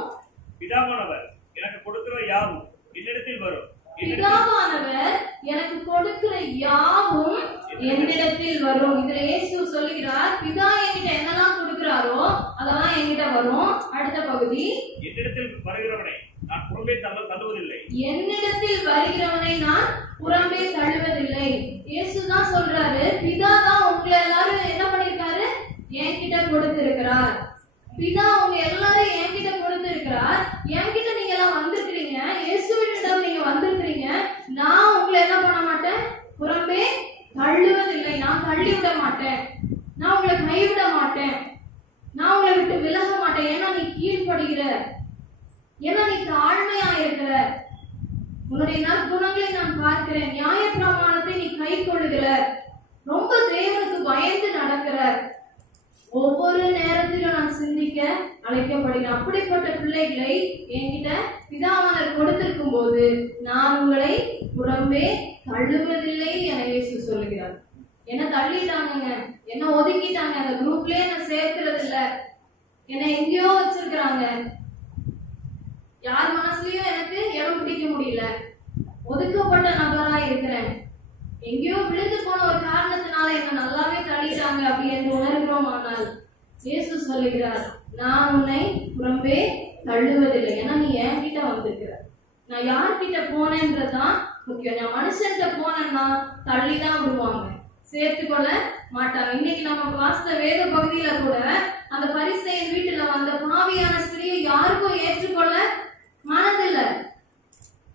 பிதாவானவர் எனக்கு கொடுக்கிற யாவும் என்னிடத்தில் வரும். பிதாவானவர் எனக்கு கொடுக்கிற யாவும் என்னிடத்தில் வரும். இதுல இயேசு சொல்லுகிறார், பிதா என்கிட்ட என்னெல்லாம் கொடுக்கிறாரோ அதெல்லாம் என்கிட்ட வரும். அடுத்த பகுதி, என்னிடத்தில் வருகிறவனை நான் புறம்பே தள்ளுவதில்லை. என்னிடத்தில் வருகிறவனை நான் புறம்பே தள்ளுவதில்லை. இயேசு தான் சொல்றாரு, பிதா தான் உங்களை எல்லாரும் என்ன பண்ணிருக்காரு, என்கிட்ட கொடுத்திருக்கிறார். பிதா உங்க எல்லாரும் என்கிட்ட கொடுத்திருக்கிறார். என்கிட்ட நீங்க எல்லாம் வந்திருக்கிறீங்க, இயேசுவிடம் நீங்க வந்திருக்கிறீங்க. நான் உங்களை என்ன பண்ண மாட்டேன், புறம்பே தள்ளுவதில்லை. நான் தள்ளி விட மாட்டேன், நான் உங்களை கைவிட மாட்டேன், நான் உங்களை விட்டு விலக மாட்டேன். ஏன்னா நீ கீழ்ப்படுகிற, ஏன்னா நீ தாழ்மையா இருக்கிற, உன்னுடைய நற்குணங்களை நான் பார்க்கிறேன், நியாய பிரமாணத்தை நீ கை கொள்ளுகிற, ரொம்ப தேவனுக்கு பயந்து நடக்கிற, ஒவ்வொரு நேரத்திலும் நான் சிந்திக்க அழைக்கப்படுகிறேன். அப்படிப்பட்ட பிள்ளைகளை என்கிட்ட பிதாவானவர் கொடுத்திருக்கும் போது நான் உங்களை புறம்பே தள்ளுவதில்லை என இயேசு சொல்லுகிறார். என்ன தள்ளிட்டாங்க, என்ன ஒதுக்கிட்டாங்க, அந்த குரூப்லயே என்ன சேர்க்கிறது இல்ல, என்ன எங்கேயோ வச்சிருக்கிறாங்க, யார் மனசுலயும் எனக்கு இடம் பிடிக்க முடியல, ஒதுக்கப்பட்ட நபரா இருக்கிறேன், எங்கேயோ விழுந்து போன ஒரு காரணத்தினால என்ன நல்லாவே தள்ளிட்டாங்க அப்படி என்று உணர்கிறோம். ஆனால் இயேசு சொல்லுகிறார், நான் உன்னை புறம்பே தள்ளுவதில்லை. ஏன்னா நீ என்கிட்ட வந்திருக்கிற. நான் யார்கிட்ட போனேன்றதான் முக்கியம். நான் மனுஷன்கிட்ட போனேன்னா தள்ளிதான் விடுவாங்க, சேர்த்துக்கொள்ள மாட்டாங்க. இன்னைக்கு நம்ம வாசித்த வேத பகுதியில கூட அந்த பரிசேயன் வீட்டுல வந்த பாவியான ஸ்திரியை யாருக்கும் ஏற்றுக்கொள்ள மனதில்லை,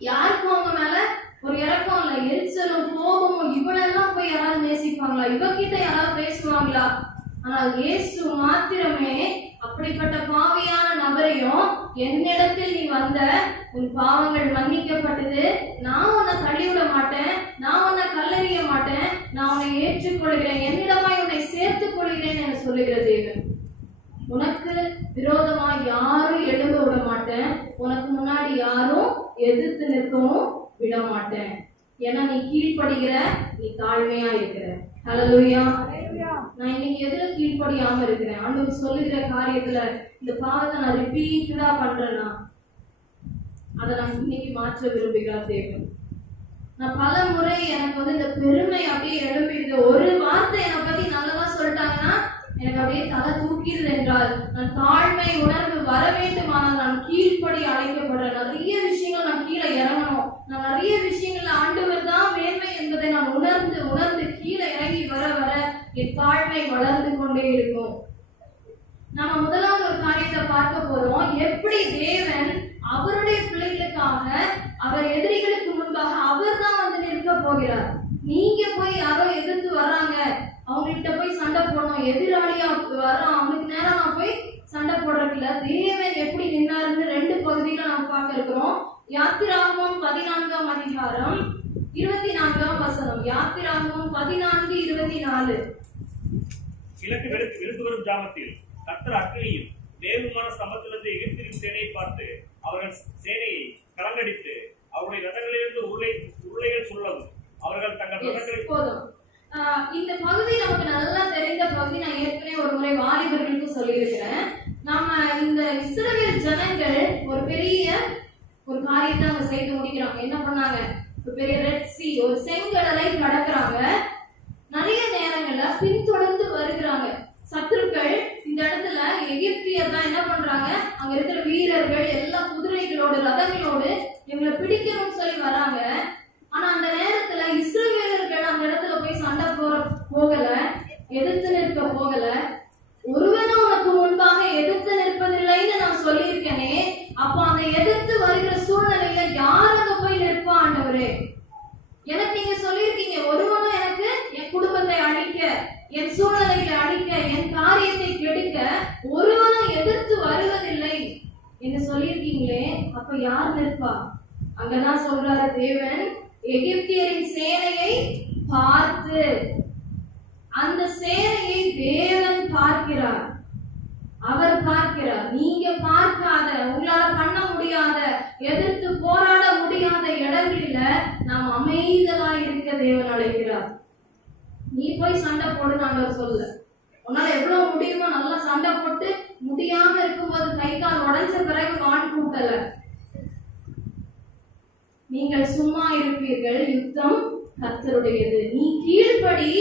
யாருக்கும் அவங்க மேல ஒரு இறக்கம் இல்ல, எரிச்சலும் கோபமும். இவளெல்லாம் போய் யாராவது நேசிப்பாங்களா, இவகிட்ட யாராவது பேசுவாங்களா? ஆனால் இயேசு மாத்திரமே அப்படிப்பட்ட பாவியான நபரையும், என்னிடத்தில் நீ வந்த, உன் பாவங்கள் மன்னிக்கப்பட்டது, நான் உன்னை தள்ளிவிட மாட்டேன், நான் உன்னை கல்லறிய மாட்டேன், நான் உன்னை ஏற்றுக்கொள்கிறேன், என்னிடமாய் உன்னை சேர்த்துக் கொள்கிறேன் என சொல்லுகிற தேவன். உனக்கு விரோதமா யாரும் எழும்ப விட மாட்டேன், உனக்கு முன்னாடி யாரும் எதிர்த்து நிற்கவும் விட மாட்டேன். ஏன்னா நீ கீழ்ப்படுகிற, நீ தாழ்மையா இருக்கிற. ஹல்லேலூயா. நான் இன்னைக்கு எதுல கீழ்ப்படியாம இருக்கிறேன், ஆண்டவர் சொல்லுகிற காரியத்துல இந்த பாவத்தை நான் ரிப்பீட்டடா பண்றேன்னா அதை நான் இன்னைக்கு மாற்ற விரும்புகிறார் தேவன். நான் பல முறை எனக்கு இந்த பெருமை அப்படியே எழும்பிடுது. ஒரு வார்த்தை என்னை பத்தி நல்லதா சொல்லிட்டாங்கன்னா எனக்கு அப்படியே தலை தூக்கிடுது. என்றால் நான் தாழ்மை உணர்வு வர வேண்டுமானால் நான் கீழ்ப்படி அழைக்கப்படுறேன். நிறைய விஷயங்கள் நான் கீழே இறங்கணும், நான் நிறைய விஷயங்கள்ல ஆண்டவர் தான் மேன்மை என்பதை நான் உணர்ந்து உணர்ந்து கீழே இறங்கி வர வர என் தாழ்மை வளர்ந்து கொண்டே இருக்கும். நம்ம முதலாவது ஒரு காரியத்தை பார்க்க போறோம். எப்படி தேவன் அவருடைய பிள்ளைகளுக்காக அவர் எதிரிகளுக்கு முன்பாக அவர் தான் நிற்க போகிறார். நீங்க போய் யாரோ எதிர்த்து வர்றாங்க, அவங்ககிட்ட போய் சண்டை போடணும், எதிராளியா வர்றான் அவனுக்கு நேரம் நான் போய் சண்டை போடுறதில்ல. தேவன் எப்படி நின்னாருன்னு 2 பகுதியில நாம் பார்க்க இருக்கிறோம். யாத்திராகமம் 14ஆம் அதிகாரம் 24ஆம் வசனம். யாத்திராகமம் 14:24. கிழக்கு வெளுத்து வரும் ஜாமத்தில் கர்த்தர் அக்கினியும் தேவமான ஸ்தம்பத்திலிருந்து எகிப்தின் சேனையை பார்த்து அவர்கள் சேனையை கலங்கடித்து அவருடைய ரதங்களிலிருந்து உருளைகள் சொல்லவும் அவர்கள் தங்கள் ரதங்களை போதும். இந்த பகுதி நமக்கு நல்லா தெரிந்த பகுதி. நான் ஏற்கனவே ஒரு முறை வாலிபர்களுக்கு சொல்லியிருக்கிறேன். நாம இந்த இஸ்ரவேல் ஜனங்கள் ஒரு பெரிய ஒரு காரியத்தை அவங்க செய்து முடிக்கிறாங்க. என்ன பண்ணாங்க, ஒரு பெரிய ரெட் சி, ஒரு செங்கடலை கடக்குறாங்க. நிறைய நேரங்கள்ல பின்தொடர்ந்து வருகிறாங்க சத்துருக்கள். இந்த இடத்துல எகிப்தியர் தான் என்ன பண்றாங்க, அங்க இருக்கிற வீரர்கள் எல்லா குதிரைகளோடு ரதங்களோடு இவங்களை பிடிக்கணும்னு சொல்லி வராங்க. ஆனா அந்த நேரத்துல இஸ்ரவேலர்கள் அந்த இடத்துல போய் சண்டை போகல, எதிர்த்து நிற்க போகல. ஒருவனும் உனக்கு முன்பாக எதிர்த்து நிற்பதில்லைன்னு நான் சொல்லியிருக்கேனே, அப்ப அந்த எதிர்த்து வருகிற சூழ்நிலையில யார் அங்க போய் நிற்பா ஆண்டவரே? எனக்கு நீங்க சொல்லியிருக்கீங்க, ஒருவனும் எனக்கு ஒருவரும் எதிர்த்து வருவதில்லை என்று சொல்லியிருக்கீங்களே, அப்ப யார் நிற்பா? அங்கதான் சொல்றாரு தேவன் எகிப்தியரின் சேனையை பார்த்து, அந்த சேனையை தேவன் பார்க்கிறார். அவர் பார்க்கிறார். நீங்க பார்க்காத, உங்களால பண்ண முடியாத, எதிர்த்து போராட முடியாத இடங்களில நாம் அமைதியா இருக்க தேவன் அழைக்கிறார். நீ போய் சண்டை போடுன்னு ஆண்டவர் சொல்ல. உன்னால எவ்வளவு முடியுமோ நல்லா சண்டை போட்டு, முடியாம இருக்கும்போது கை கால் உடைஞ்ச பிறகு கான் கூட்டல. நீங்கள் சும்மா இருப்பீர்கள், யுத்தம் கர்த்தருடையது. நீ கீழ்ப்படி,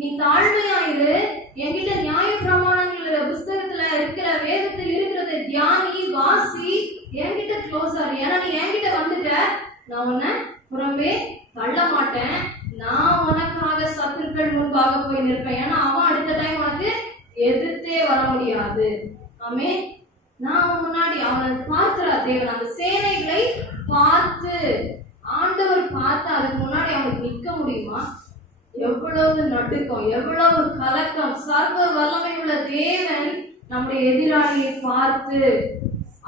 நீ தாழ்மையாயிரு, என்கிட்ட நியாய பிரமாணங்கள் புஸ்தகத்துல இருக்கிற, வேதத்தில் இருக்கிறத தியானி, வாசி, என்கிட்ட க்ளோஸா இரு. ஏன்னா நீ என்கிட்ட வந்துட்ட, நான் உன்னை புறம்பே தள்ள மாட்டேன். நான் உனக்காக சத்துருக்கள் முன்பாக போய் நிற்பேன். ஏன்னா அவன் அடுத்த டைம் உனக்கு எதிர்த்தே வர முடியாது. ஆமே, நான் முன்னாடி அவனை பார்க்கிறார் தேவன். அந்த சேனைகளை பார்த்து, ஆண்டவர் பார்த்து அதுக்கு முன்னாடி அவனுக்கு நிற்க முடியுமா? எவ்வளவு நடுக்கம், எவ்வளவு கலக்கம். சர்வ வல்லமை உள்ள தேவன் நம்முடைய எதிராளியை பார்த்து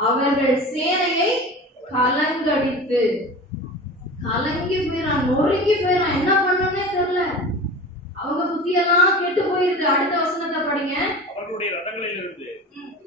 அவர்கள் சேனையை கலங்கடித்து, கலங்கி போயிடான், நொறுக்கி போயிடான். என்ன பண்ணணும்னே தெரியல. அவங்க புத்தியெல்லாம் கெட்டு போயிருது. அடுத்த வசனத்தை படிங்க. அவர்களுடைய ரதங்களிலிருந்து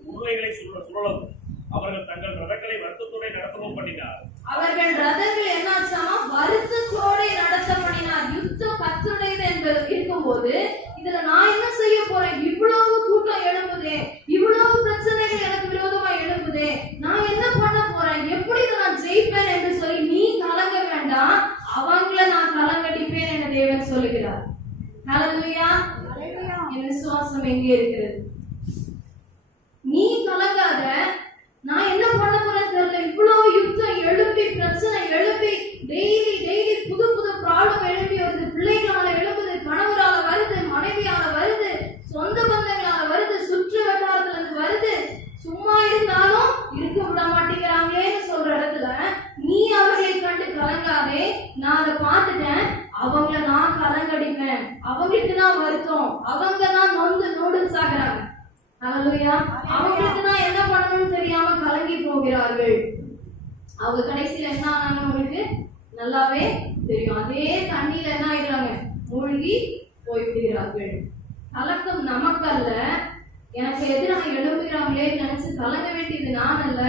உருளைகளை சுழலவும் அவர்கள் தங்கள் ரதங்களை வருத்தத்தோட நடத்தவும் பண்ணினார். அவர்கள் ரதங்கள் என்னாச்சாமா? வருத்தத்தோட நடத்த பண்ணினார். யுத்தம் கர்த்தருடையது என்பது இருக்கும்போது இதுல நான் என்ன செய்ய போறேன்? இவ்வளவு கூட்டம் எழுப்புதே, இவ்வளவு பிரச்சனைகள் எனக்கு விரோதமா எழுப்புதே, நான் என்ன பண்ண போறேன்? எப்படி நான் ஜெயிப்பேன் என்று சொல்லி நீ கலங்க வேண்டாம், அவங்கள நான் கலங்கடிப்பேன் என தேவன் சொல்லுகிறார். ஹல்லேலூயா. என் விசுவாசம் எங்கே இருக்கிறது? நீ கலங்காத. நான் என்ன பண்ண போறேன்னு தெரியல. இவ்வளவு யுத்தம் எழுப்பி, பிரச்சனை எழுப்பி, டெய்லி புது புது ப்ராப்ளம் எழுப்பி வருது. பிள்ளைகளால எழுப்புது, கணவரால வருது, மனைவியால வருது, சொந்த பந்தங்களால வருது, சுற்று வட்டாரத்துல இருந்து வருது. சும்மா இருந்தாலும் இருக்க விட மாட்டேங்கிறாங்களேன்னு சொல்ற இடத்துல நீ அவர்களை கண்டு கலங்காதே. நான் அதை பார்த்துட்டேன், அவங்கள நான் கலங்கடிப்பேன். அவங்களுக்கு தான் வருத்தம், அவங்க தான் நொந்து நூடுல்ஸ் ஆகுறாங்க. ஹல்லேலூயா. அவங்களுக்கு தான் என்ன பண்ணணும்னு தெரியாம கலங்கி போகிறார்கள். அவங்க கடைசியில என்ன ஆனாங்க அவங்களுக்கு நல்லாவே தெரியும். அதே தண்ணியில என்ன ஆயிடுறாங்க? மூழ்கி போய்விடுகிறார்கள். கலக்கம் நமக்கல்ல, எனக்கு எதிராக எழுப்புகிறாங்களே நினைச்சு கலங்க வேண்டியது நான் அல்ல.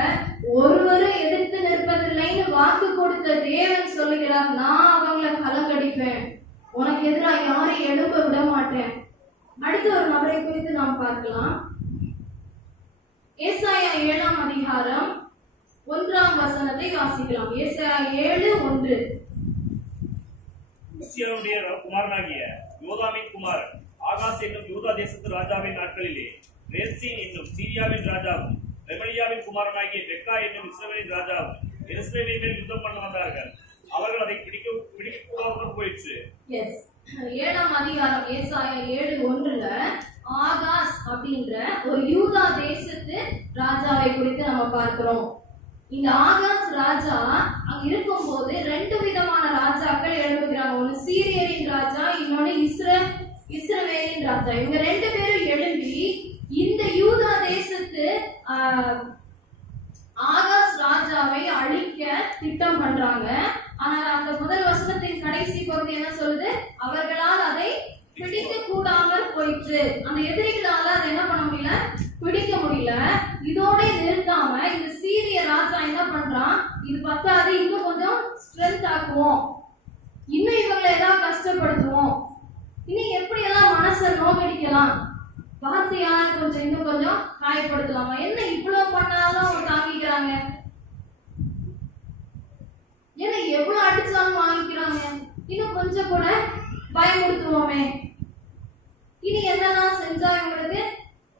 ஒருவரும் எதிர்த்து நிற்பதில்லைன்னு வாக்கு கொடுத்த தேவன் சொல்லுகிறார், நான் அவங்கள கலங்கடிப்பேன், உனக்கு எதிராக யாரையும் எழுப்ப விட மாட்டேன். அடுத்த ஒரு நபரை குறித்து நாம் பார்க்கலாம். ஏசாயா 7ஆம் அதிகாரம் 1ஆம் வசனத்தை வாசிக்கலாம். ஏசாயா 7:1. உசியாவுடைய குமாரனாகிய யோதாமின் குமாரன் ஆகாஸ் என்னும் யூதா தேசத்து ராஜாவின் நாட்களிலே ரேசின் என்னும் சீரியாவின் ராஜாவும் ரெமலியாவின் குமாரனாகிய பெக்கா என்னும் இஸ்ரவேலின் ராஜாவும் எருசலேமின் மேல் யுத்தம் பண்ண வந்தார்கள். அவர்கள் அதை பிடிக்க போயிற்று. 7ஆம் அதிகாரம் ஏசாயா 7:1 ஆகாஸ் அப்படின்ற ஒரு யூதா தேசத்து ராஜாவை குறித்து நம்ம பார்க்கிறோம். இந்த ஆகாஸ் ராஜா அங்க இருக்கும் போது 2 விதமான ராஜாக்கள் எழுப்புகிறாங்க. ஒன்னு சீரியரின் ராஜா, இன்னொன்னு இஸ்ரவேலின் ராஜா. இவங்க 2 பேரும் எழும்பி இந்த யூதா தேசத்து ஆகாஸ் ராஜாவை அழிக்க திட்டம் பண்றாங்க. ஆனால் அந்த முதல் வசனத்தின் கடைசி பகுதி என்ன சொல்லுது? அவர்களால் அதை பிடிக்க கூடாமல் போயிற்று. அந்த எதிரிகளால அதை என்ன பண்ண முடியல? பிடிக்க முடியல. இதோட நிறுத்தாம இந்த சீரிய ராஜா என்ன பண்றான்? இது பத்தாது, இன்னும் கொஞ்சம் ஸ்ட்ரென்த் ஆக்குவோம், இன்னும் இவங்களை ஏதாவது கஷ்டப்படுத்துவோம், இன்னும் எப்படி எல்லாம் மனசை நோக்கடிக்கலாம், வார்த்தையால கொஞ்சம் இன்னும் கொஞ்சம் காயப்படுத்தலாமா? என்ன இவ்வளவு பண்ணாலும் அவங்க தாங்கிக்கிறாங்க, ஏன்னா எவ்வளவு அடிச்சாலும் வாங்கிக்கிறாங்க, இன்னும் கொஞ்சம் கூட பயமுறுத்துவோமே, இனி என்னெல்லாம் செஞ்சா இவங்களுக்கு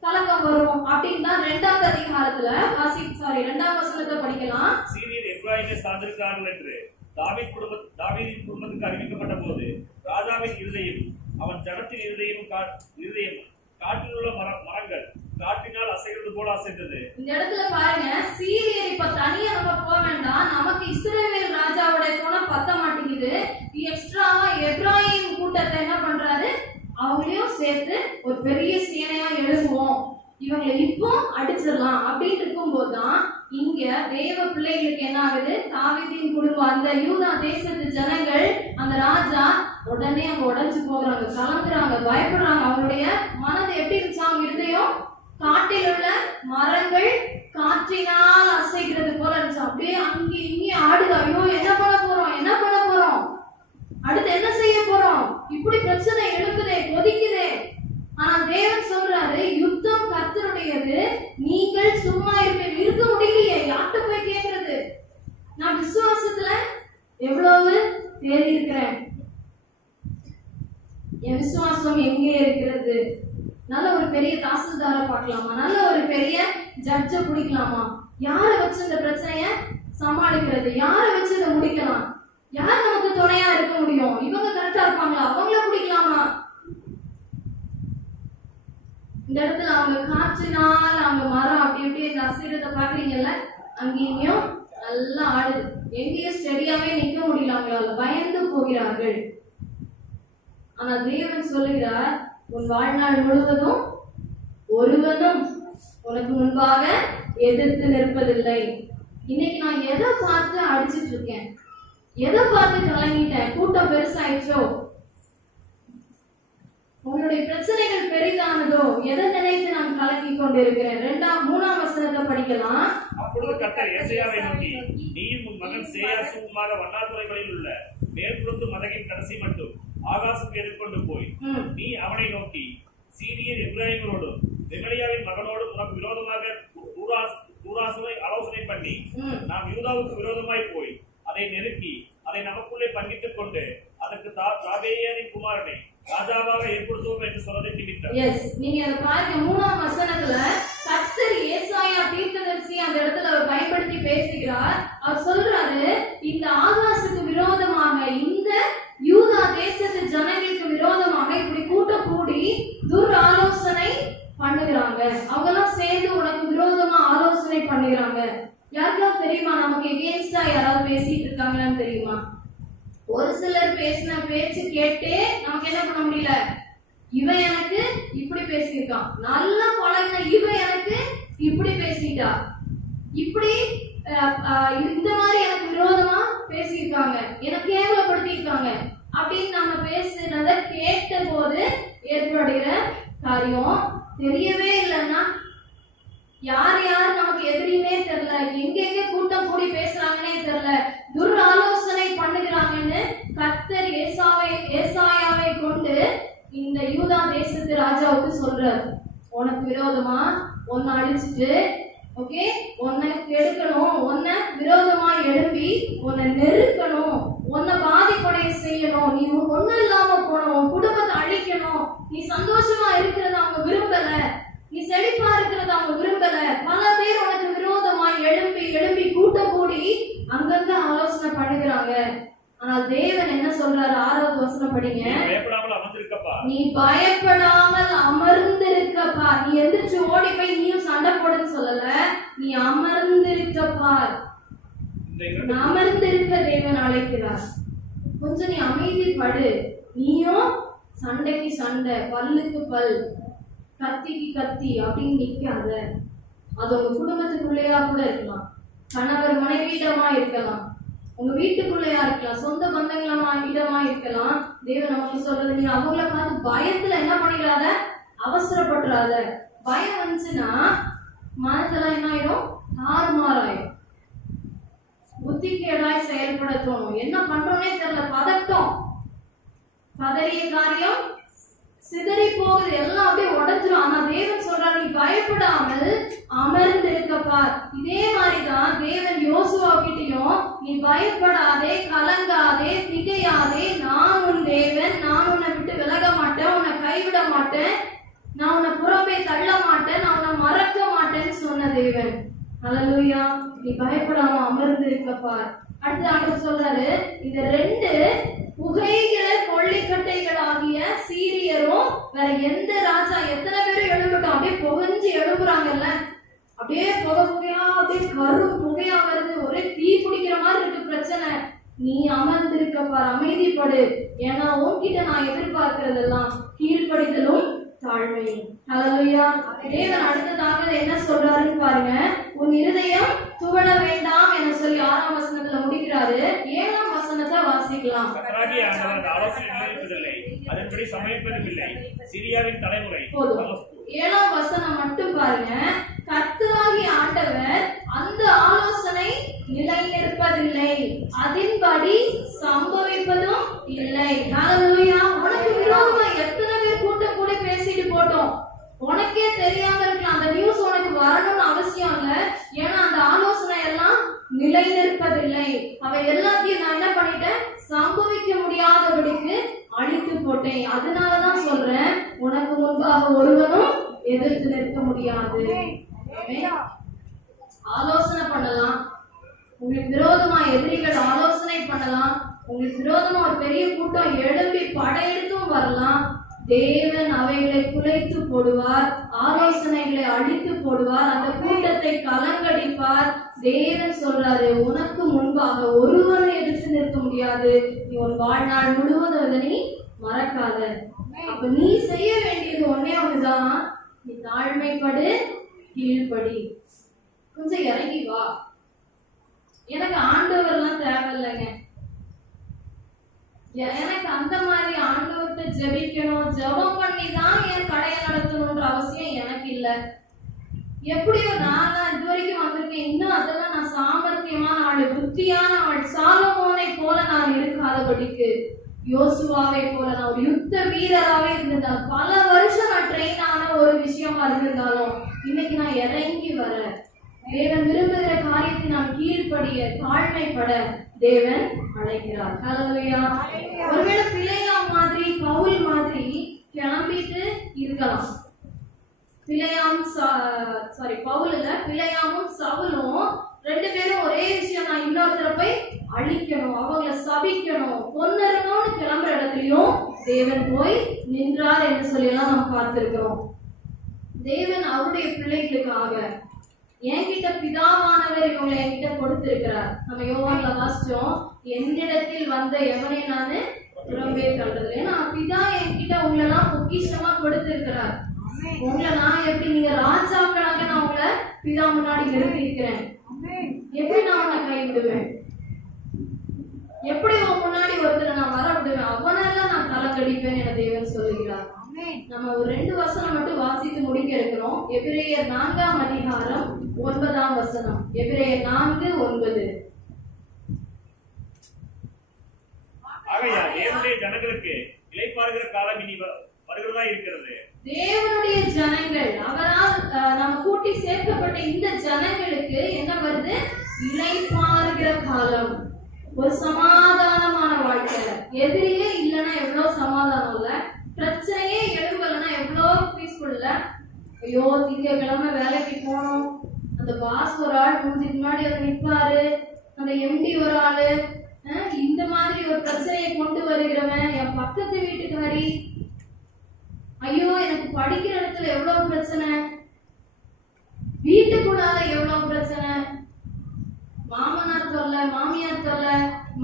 கலக்கம் வரும் அப்படின்னு தான் 2ஆம் அதிகாரத்துல 2ஆம் வசனத்தை படிக்கலாம். சீரியர் எப்ராயிமை சார்ந்திருக்கிறார்கள் என்று தாவீதின் குடும்பத்துக்கு அறிவிக்கப்பட்ட போது ராஜாவின் இருதயம் அவன் ஜனத்தின் இருதயம் காட்டில் உள்ள மரங்கள் காற்றினால் அசைகிறது போல அசைந்தது. இந்த இடத்துல பாருங்க, சீரியர் இப்ப தனியா நம்ம போக வேண்டாம், நமக்கு இஸ்ரவேல் ராஜாவோட துணை பத்த மாட்டேங்குது. எக்ஸ்ட்ராவா எப்ராயிம் கூட்டத்தை என்ன பண்றாரு? அவங்களையும் சேர்த்து ஒரு பெரிய சேனையா எழுதுவோம், இவங்களை இப்போ அடிச்சிடலாம் அப்படின்னு இருக்கும் போதுதான் இங்க தேவ பிள்ளைகளுக்கு என்ன ஆகுது, தாவீதின் குடும்பம் அந்த யூதா தேசத்து ஜனங்கள் அந்த ராஜா உடனே அவங்க உடைஞ்சு போகிறாங்க, கலந்துறாங்க, பயப்படுறாங்க. அவங்களுடைய மனது எப்படி இருந்துச்சு, அவங்க இருதயம் காட்டில் உள்ள மரங்கள் காற்றினால் அசைக்கிறது போல இருந்துச்சு. அப்படியே அங்கே இங்கே ஆடுது. ஐயோ என்ன பண்ண போறோம், என்ன பண்ண போறோம், அடுத்து என்ன செய்ய போறோம், இப்படி பிரச்சனை எழுப்புதே, கொதிக்குதே. ஆனா தேவன் சொல்றாரு, யுத்தம் கர்த்தருடையது, நீங்கள் சும்மா இருக்க முடியலையே, யார்கிட்ட போய் கேட்கறது? நான் விசுவாசத்துல எவ்வளவு தேறி இருக்கிறேன், என் விசுவாசம் எங்கே இருக்கிறது? நல்ல ஒரு பெரிய தாசில்தாரை பார்க்கலாமா, நல்ல ஒரு பெரிய ஜட்ஜ பிடிக்கலாமா? யாரை வச்சு இந்த பிரச்சனைய சமாளிக்கிறது, யாரை வச்சு இதை முடிக்கலாம், யார் நமக்கு துணையா இருக்க முடியும்? இவங்க கரெக்டா இருப்பாங்களா, அவங்கள பிடிக்கலாமா? இந்த இடத்துல அவங்க காற்றினால் அவங்க மரம் அப்படி இப்படி இந்த அசைறத பாக்குறீங்கல்ல, அங்கேயும் நல்லா ஆடுது. எங்கேயும் ஸ்டெடியாவே நிக்க முடியல, அவங்களால பயந்து போகிறார்கள். ஆனா தேவன் சொல்லுகிறார், உன் வாழ்நாள் முழுவதும் ஒருவனும் உனக்கு முன்பாக எதிர்த்து நிற்பதில்லை. இன்னைக்கு நான் எதை பார்த்து அடிச்சிட்டு இருக்கேன், எதை பார்த்து கலங்கிட்டேன்? கூட்டம் பெருசாயிடுச்சோ, உங்களுடைய பிரச்சனைகள் பெரிதானதோ, எதை நினைத்து நான் கலங்கி கொண்டிருக்கிறேன்? 3ஆம் வசனத்தை படிக்கலாம். அப்பொழுது கர்த்தர் எசேயாவை நோக்கி, நீயும் உன் மகன் சேயாசுமாக வண்ணாத்துறைகளில் உள்ள மேற்புறத்து மதகின் கடைசி மட்டும் ஆகாசத்தை எதிர்கொண்டு போய் நீ அவனை நோக்கி, சீரியர் எப்ராஹிமரோடும் ரெமலியாவின் மகனோடும் உனக்கு விரோதமாக ஆலோசனை பண்ணி நாம் யூதாவுக்கு விரோதமாய் போய் அதை நெருக்கி அதை நமக்குள்ளே பங்கிட்டுக் கொண்டு அதற்கு தாபேயரின் குமாரனை ராஜாவாக ஏற்படுத்துவோம் என்று சொன்னதை நிமித்தம். எஸ், நீங்க அதை பாருங்க. 3ஆம் வசனத்துல கர்த்தர் ஏசாயா தீர்க்கதரிசி அந்த இடத்துல அவர் பயன்படுத்தி பேசுகிறார். அவர் சொல்றாரு, இந்த ஆகாசுக்கு விரோதமாக, இந்த யூதா தேசத்து ஜனங்களுக்கு விரோதமாக இப்படி கூட்டம் கூடி ஆலோசனை பண்ணுகிறாங்க. அவங்க எல்லாம் சேர்ந்து உனக்கு விரோதமா ஆலோசனை பண்ணுகிறாங்க. யாருக்கெல்லாம் தெரியுமா நமக்கு எகெயின்ஸ்டா யாராவது பேசிட்டு இருக்காங்கன்னு தெரியுமா? ஒரு சிலர் பேசின பேச்சு கேட்டே நமக்கு என்ன பண்ண முடியல, இவன் எனக்கு இப்படி பேசியிருக்கான், நல்லா பழகின இவன் எனக்கு இப்படி பேசிட்டா, இப்படி இந்த மாதிரி எனக்கு விரோதமா பேசியிருக்காங்க, எனக்கு கேவலப்படுத்திருக்காங்க அப்படின்னு நம்ம பேசுறத கேட்ட போது ஏற்படுகிற காரியம் தெரியவே இல்லைன்னா, யார் யார் நமக்கு எதிரினே தெரியல, எங்கெங்க கூட்டம் கூடி பேசுறாங்கன்னே தெரியல, ஆலோசனை பண்ணுகிறாங்கன்னு கர்த்தர் ஏசாயாவை கொண்டு இந்த யூதா தேசத்து ராஜாவுக்கு சொல்றார். உனக்கு விரோதமா உன்னை அழிச்சிட்டு, ஓகே, உன்னை கெடுக்கணும், உன்னை விரோதமா எழுப்பி உன்னை நெருக்கணும், உன்னை பாதிப்படைய செய்யணும், நீ ஒண்ணு இல்லாம போகணும், உன் குடும்பத்தை அழிக்கணும், நீ சந்தோஷமா இருக்கிறத அவங்க விரும்பல, நீ செழிப்பா இருக்கிறத அவங்க விரும்பல. பல பேர் உனக்கு விரோதமா எழுப்பி கூட்டம் கூடி அங்கங்க ஆலோசனை பண்ணுகிறாங்க. ஆனால் தேவன் என்ன சொல்றாரு? 6வது வசனம் படிங்க. நீ பயப்படாமல் அமர்ந்திருக்கப்பா. நீ எந்திரிச்சு ஓடி போய் நீயும் சண்டை போடுன்னு சொல்லல, நீ அமர்ந்திருக்கப்பார். அமர்ந்திருக்க தேவன் அழைக்கிறார். கொஞ்சம் நீ அமைதிப்படு. நீயும் சண்டைக்கு சண்டை, பல்லுக்கு பல், கத்திக்கு கத்தி அப்படின்னு நிக்காத. அது உங்க குடும்பத்துக்குள்ளேயா கூட இருக்கலாம், கணவர் மனைவியிடமா இருக்கலாம், உங்க வீட்டுக்குள்ளேயா இருக்கலாம், சொந்த பந்தங்களமா இடமா இருக்கலாம். தேவன் நமக்கு சொல்றது, நீ அவங்கள பார்த்து பயத்துல என்ன பண்ணிடாத, அவசரப்பட்டுறாத. பயம் வந்துச்சுன்னா மனதெல்லாம் என்ன ஆயிடும், தாறுமாறாயிடும், புத்திகேடாய் செயல்பட தோணும், என்ன பண்றோன்னே தெரியல, பதட்டம், பதறிய காரியம் சிதறி போகுது, எல்லாம் அப்படியே உடைஞ்சிரும். ஆனா தேவன் சொல்றாரு, நீ பயப்படாமல் அமர்ந்திருக்கப்பார். இதே மாதிரிதான் தேவன் யோசுவா கிட்டையும், நீ பயப்படாதே, கலங்காதே, திகையாதே, நான் உன் தேவன், நான் உன்னை விட்டு விலக மாட்டேன், உன்னை கைவிட மாட்டேன், நான் உன்னை புறம்பே தள்ள மாட்டேன், நான் உன்னை மறக்க மாட்டேன்னு சொன்ன தேவன். ஹல்லேலூயா. நீ பயப்படாம அமர்ந்திருக்கப்பார். அடுத்து ஆண்டவர் சொல்றாரு, இந்த 2 புகைகிற கொள்ளிக்கட்டைகள் ஆகிய சீரியரும் வேற எந்த ராஜா எத்தனை பேரும் எழும்பட்டும், அப்படியே புகஞ்சு எழுப்புறாங்கல்ல, அப்படியே புகையா, அப்படியே கரும் புகையா வருது, ஒரே தீ பிடிக்கிற மாதிரி இருக்கு பிரச்சனை. நீ அமர்ந்திருக்கப்பார், அமைதிப்படு. ஏன்னா உன்கிட்ட நான் எதிர்பார்க்கிறதெல்லாம் கீழ்ப்படிதலும் தாழ்மையும். ஹல்லேலூயா. தேவன் அடுத்ததாக என்ன சொல்றாருன்னு பாருங்க. உன் இருதயம் துவள வேண்டாம் என்று சொல்லி 6ஆம் வசனத்துல முடிக்கிறாரு. 7ஆம் வசனத்தை வாசிக்கலாம். கர்த்தராகிய ஆண்டவர் அந்த ஆலோசனை நிலைநிற்பதில்லை, அதன்படி சமயப்பதுமில்லை. சிரியாவின் தலைமுறை. 7ஆம் வசனம் மட்டும் பாருங்க. கர்த்தராகிய ஆண்டவர் அந்த ஆலோசனை நிலைநிற்பதில்லை, அதன்படி சம்பவிப்பதும் இல்லை. ஹல்லேலூயா. உனக்கு விரோதமா எத்தனை பேர் கூட்டம் கூட பேசிட்டு போட்டோம், உனக்கே தெரியாம இருக்கலாம். அந்த நியூஸ் உனக்கு வரணும்னு அவசியம் இல்ல. ஏன்னா அந்த ஆலோசனை எல்லாம் நிலைநிற்பதில்லை. அவை எல்லாத்தையும் நான் என்ன பண்ணிட்டேன், சம்பவிக்க முடியாதபடிக்கு அழித்து போட்டேன். அதனாலதான் சொல்றேன், உனக்கு முன்பாக ஒருவனும் எதிர்த்து நிற்க முடியாது. ஆலோசனை பண்ணலாம், உங்களுக்கு விரோதமா எதிரிகள் ஆலோசனை பண்ணலாம், உங்களுக்கு விரோதமா ஒரு பெரிய கூட்டம் எழும்பி படையெடுத்தும் வரலாம். தேவன் அவைகளை குலைத்து போடுவார், ஆலோசனைகளை அழித்து போடுவார், அந்த கூட்டத்தை கலங்கடிப்பார். தேவன் சொல்றாரு, உனக்கு முன்பாக ஒருவரும் எதிர்த்து நிற்க முடியாது. நீ உன் வாழ்நாள் முழுவதும் அதை நீ மறக்காத. அப்ப நீ செய்ய வேண்டியது ஒன்னே ஒண்ணுதான், நீ தாழ்மைப்படு, கீழ்படி, கொஞ்சம் இறங்கி வா. எனக்கு ஆண்டவர்லாம் தேவையில்லைங்க. எனக்கு அந்த மாதிரி ஆண்டவர்கிட்ட ஜெபிக்கணும், ஜெபம் பண்ணி தான் என் கடையை நடத்தணும்ன்ற அவசியம் எனக்கு இல்ல. எப்படியோ நான் தான் இது வரைக்கும் வந்திருக்கேன். இன்னும் அதெல்லாம் நான் சாமர்த்தியமான ஆளு, புத்தியான ஆள், சாலமோனை போல நான் இருக்காதபடிக்கு யோசுவாவை போல நான் ஒரு யுத்த வீரராகவே இருந்திருந்தாலும், பல வருஷம் நான் ட்ரெயின் ஆன ஒரு விஷயமா இருந்திருந்தாலும், இன்னைக்கு நான் இறங்கி வர தேவன் விரும்புகிற காரியத்தை நான் கீழ்ப்படிய தாழ்மைப்பட தேவன் அழைக்கிறார். ஹல்லேலூயா. ஒருவேளை பிழையாம் மாதிரி பவுல் மாதிரி கிளம்பிட்டு இருக்கலாம். பவுல் இல்ல, பிழையாமும் சவுலும் ரெண்டு பேரும் ஒரே விஷயம், நான் இன்னொருத்தர போய் அழிக்கணும், அவங்கள சபிக்கணும், கொன்னரணும்னு கிளம்புற இடத்துலயும் தேவன் போய் நின்றார் என்று சொல்லி எல்லாம் நாம் பார்த்திருக்கிறோம். தேவன் அவருடைய பிள்ளைகளுக்காக என்கிட்ட பிதாவானவர் இவங்களை என்கிட்ட கொடுத்திருக்கிறார். நம்ம யோவான்ல வாசிச்சோம், என்னிடத்தில் வந்த எவனை நானு புறம்பே தள்ளுறது. ஏன்னா பிதா என்கிட்ட உங்களை எல்லாம் பொக்கிஷமா கொடுத்திருக்கிறார். உங்களை நான் எப்படி, நீங்க ராஜாக்களாக நான் உங்களை பிதா முன்னாடி நிறுத்தி இருக்கிறேன். எப்படி நான் உன்னை கை விடுவேன்? எப்படி உன் முன்னாடி ஒருத்தரை நான் வர விடுவேன்? அவனெல்லாம் நான் கலக்கடிப்பேன் என தேவன் சொல்லுகிறார். நம்ம ஒரு 2 வசனம் மட்டும் வாசித்து முடிக்க இருக்கிறோம். எபிரேயர் 4ஆம் அதிகாரம் 9ஆம் வசனம். எபிரேயர் 4:9. ஆகையால் தேவனுடைய ஜனங்களுக்கு இளைப்பாறுகிற காலம் இனி வருகிறதா இருக்கிறது. தேவனுடைய ஜனங்கள், அவரால் நம்ம கூட்டி சேர்க்கப்பட்ட இந்த ஜனங்களுக்கு என்ன வருது? இளைப்பாறுகிற காலம், ஒரு சமாதானமான வாழ்க்கை. எதிரியே இல்லைன்னா எவ்வளவு சமாதானம் இல்ல, பிரச்சனையே எழுவலன்னா எவ்வளவு பீஸ்ஃபுல் இல்ல. ஐயோ திங்கக்கிழமை வேலைக்கு போனோம், அந்த பாஸ் ஒரு ஆள் முடிஞ்சுக்கு முன்னாடி அவர் நிற்பாரு, அந்த எம்டி ஒரு ஆளு, இந்த மாதிரி ஒரு பிரச்சனையை கொண்டு வருகிறவன், என் பக்கத்து வீட்டுக்காரி, ஐயோ எனக்கு படிக்கிற இடத்துல எவ்வளவு பிரச்சனை, வீட்டுக்குள்ளால எவ்வளவு பிரச்சனை, மாமனார் தொல்லை, மாமியார் தொல்லை,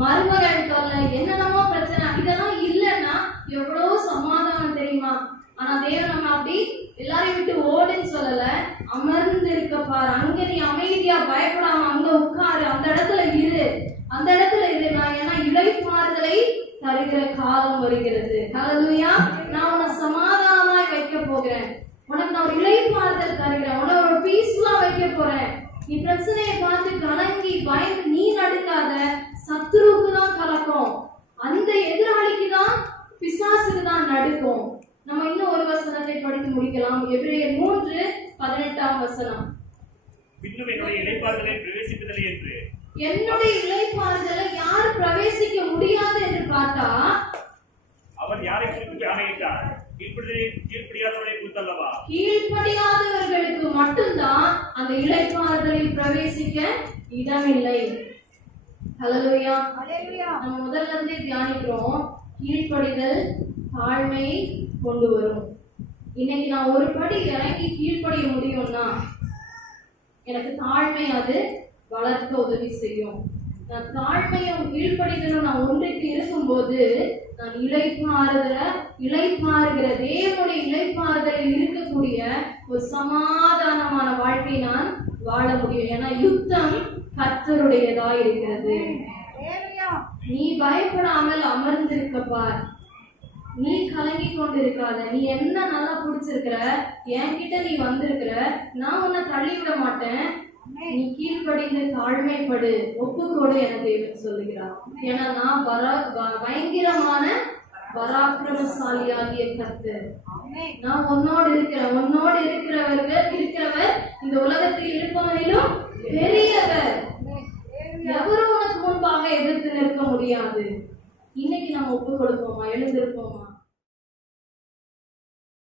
மருமகள் தொல்லை, என்னென்னமோ பிரச்சனை. இதெல்லாம் இல்லைன்னா எவ்வளவு சமாதானம் தெரியுமா? ஆனா தேவன் நம்ம அப்படி எல்லாரையும் விட்டு ஓடுன்னு சொல்லல, அமர்ந்து இருக்க பாரு, அங்க நீ அமைதியா பயப்படாம அங்க உட்காரு, அந்த இடத்துல இரு, அந்த இடத்துல இரு. நான் ஏன்னா இளைப்பாறுதலை தருகிற காலம் வருகிறது. ஹல்லேலூயா. நான் உன்னை சமாதானமாய் வைக்க போகிறேன், உனக்கு நான் ஒரு இளைப்பாறுதல் தருகிறேன், உன்னை ஒரு பீஸ்ஃபுல்லா வைக்க போறேன். நீ பிரச்சனையை பார்த்து கலங்கி பயந்து நீ நடுங்காத. சத்துருவுக்கு தான் கலக்கம், அந்த எதிராளிக்கு தான், பிசாசுக்கு தான் நடுக்கும். நம்ம இன்னும் ஒரு வசனத்தை படித்து முடிக்கலாம். எபிரேயர் 3:18ஆம் வசனம். இன்னும் என்னுடைய இளைப்பாறுதலை பிரவேசிப்பதில்லை என்று, என்னுடைய இளைப்பாறுதலை யார் பிரவேசிக்க முடியாது என்று பார்த்தா, அவர் யாரை குறித்து ஆணையிட்டார்? கீழ்ப்படியாதவர்களை குறித்தல்லவா? கீழ்ப்படியாதவர்களுக்கு மட்டும்தான் அந்த இளைப்பாறுதலில் பிரவேசிக்க இடமில்லை. ஹல்லேலூயா. நம்ம முதல்ல இருந்தே தியானிக்கிறோம், கீழ்ப்படிதல் தாழ்மையை கொண்டு வரும். இன்னைக்கு நான் ஒரு படி இறங்கி கீழ்ப்படிய முடியும்னா எனக்கு தாழ்மை அது வளர்க்க உதவி செய்யும். நான் தாழ்மையும் கீழ்ப்படிதலும் நான் ஒன்றுக்கு இருக்கும்போது நான் இளைப்பாறுகிற தேவனுடைய இளைப்பாறுதலில் இருக்கக்கூடிய ஒரு சமாதானமான வாழ்க்கை நான் வாழ முடியும். ஏன்னா யுத்தம் கர்த்தருடையதா இருக்கிறது. நீ பயப்படாமல் அமர்ந்திருக்க பார். நீ கலங்கி கொண்டிருக்காத. நீ என்ன நல்லா பிடிச்சிருக்கிற, என்கிட்ட நீ வந்திருக்கிற, நான் உன்னை தள்ளிவிட மாட்டேன். நீ கீழ்ப்படிந்து தாழ்மைப்படு, ஒப்புக்கோடு என தேவன் சொல்லுகிறார். ஏன்னா நான் பயங்கரமான பராக்கிரமசாலியாகிய கர்த்தர். நான் உன்னோடு இருக்கிறேன். உன்னோடு இருக்கிறவர் இந்த உலகத்தில் இருப்பவனிலும் பெரியவர். எவரும் உனக்கு முன்பாக எதிர்த்து நிற்க முடியாது. இன்னைக்கு நம்ம ஒப்பு கொடுப்போமா? எழுந்திருப்போமா?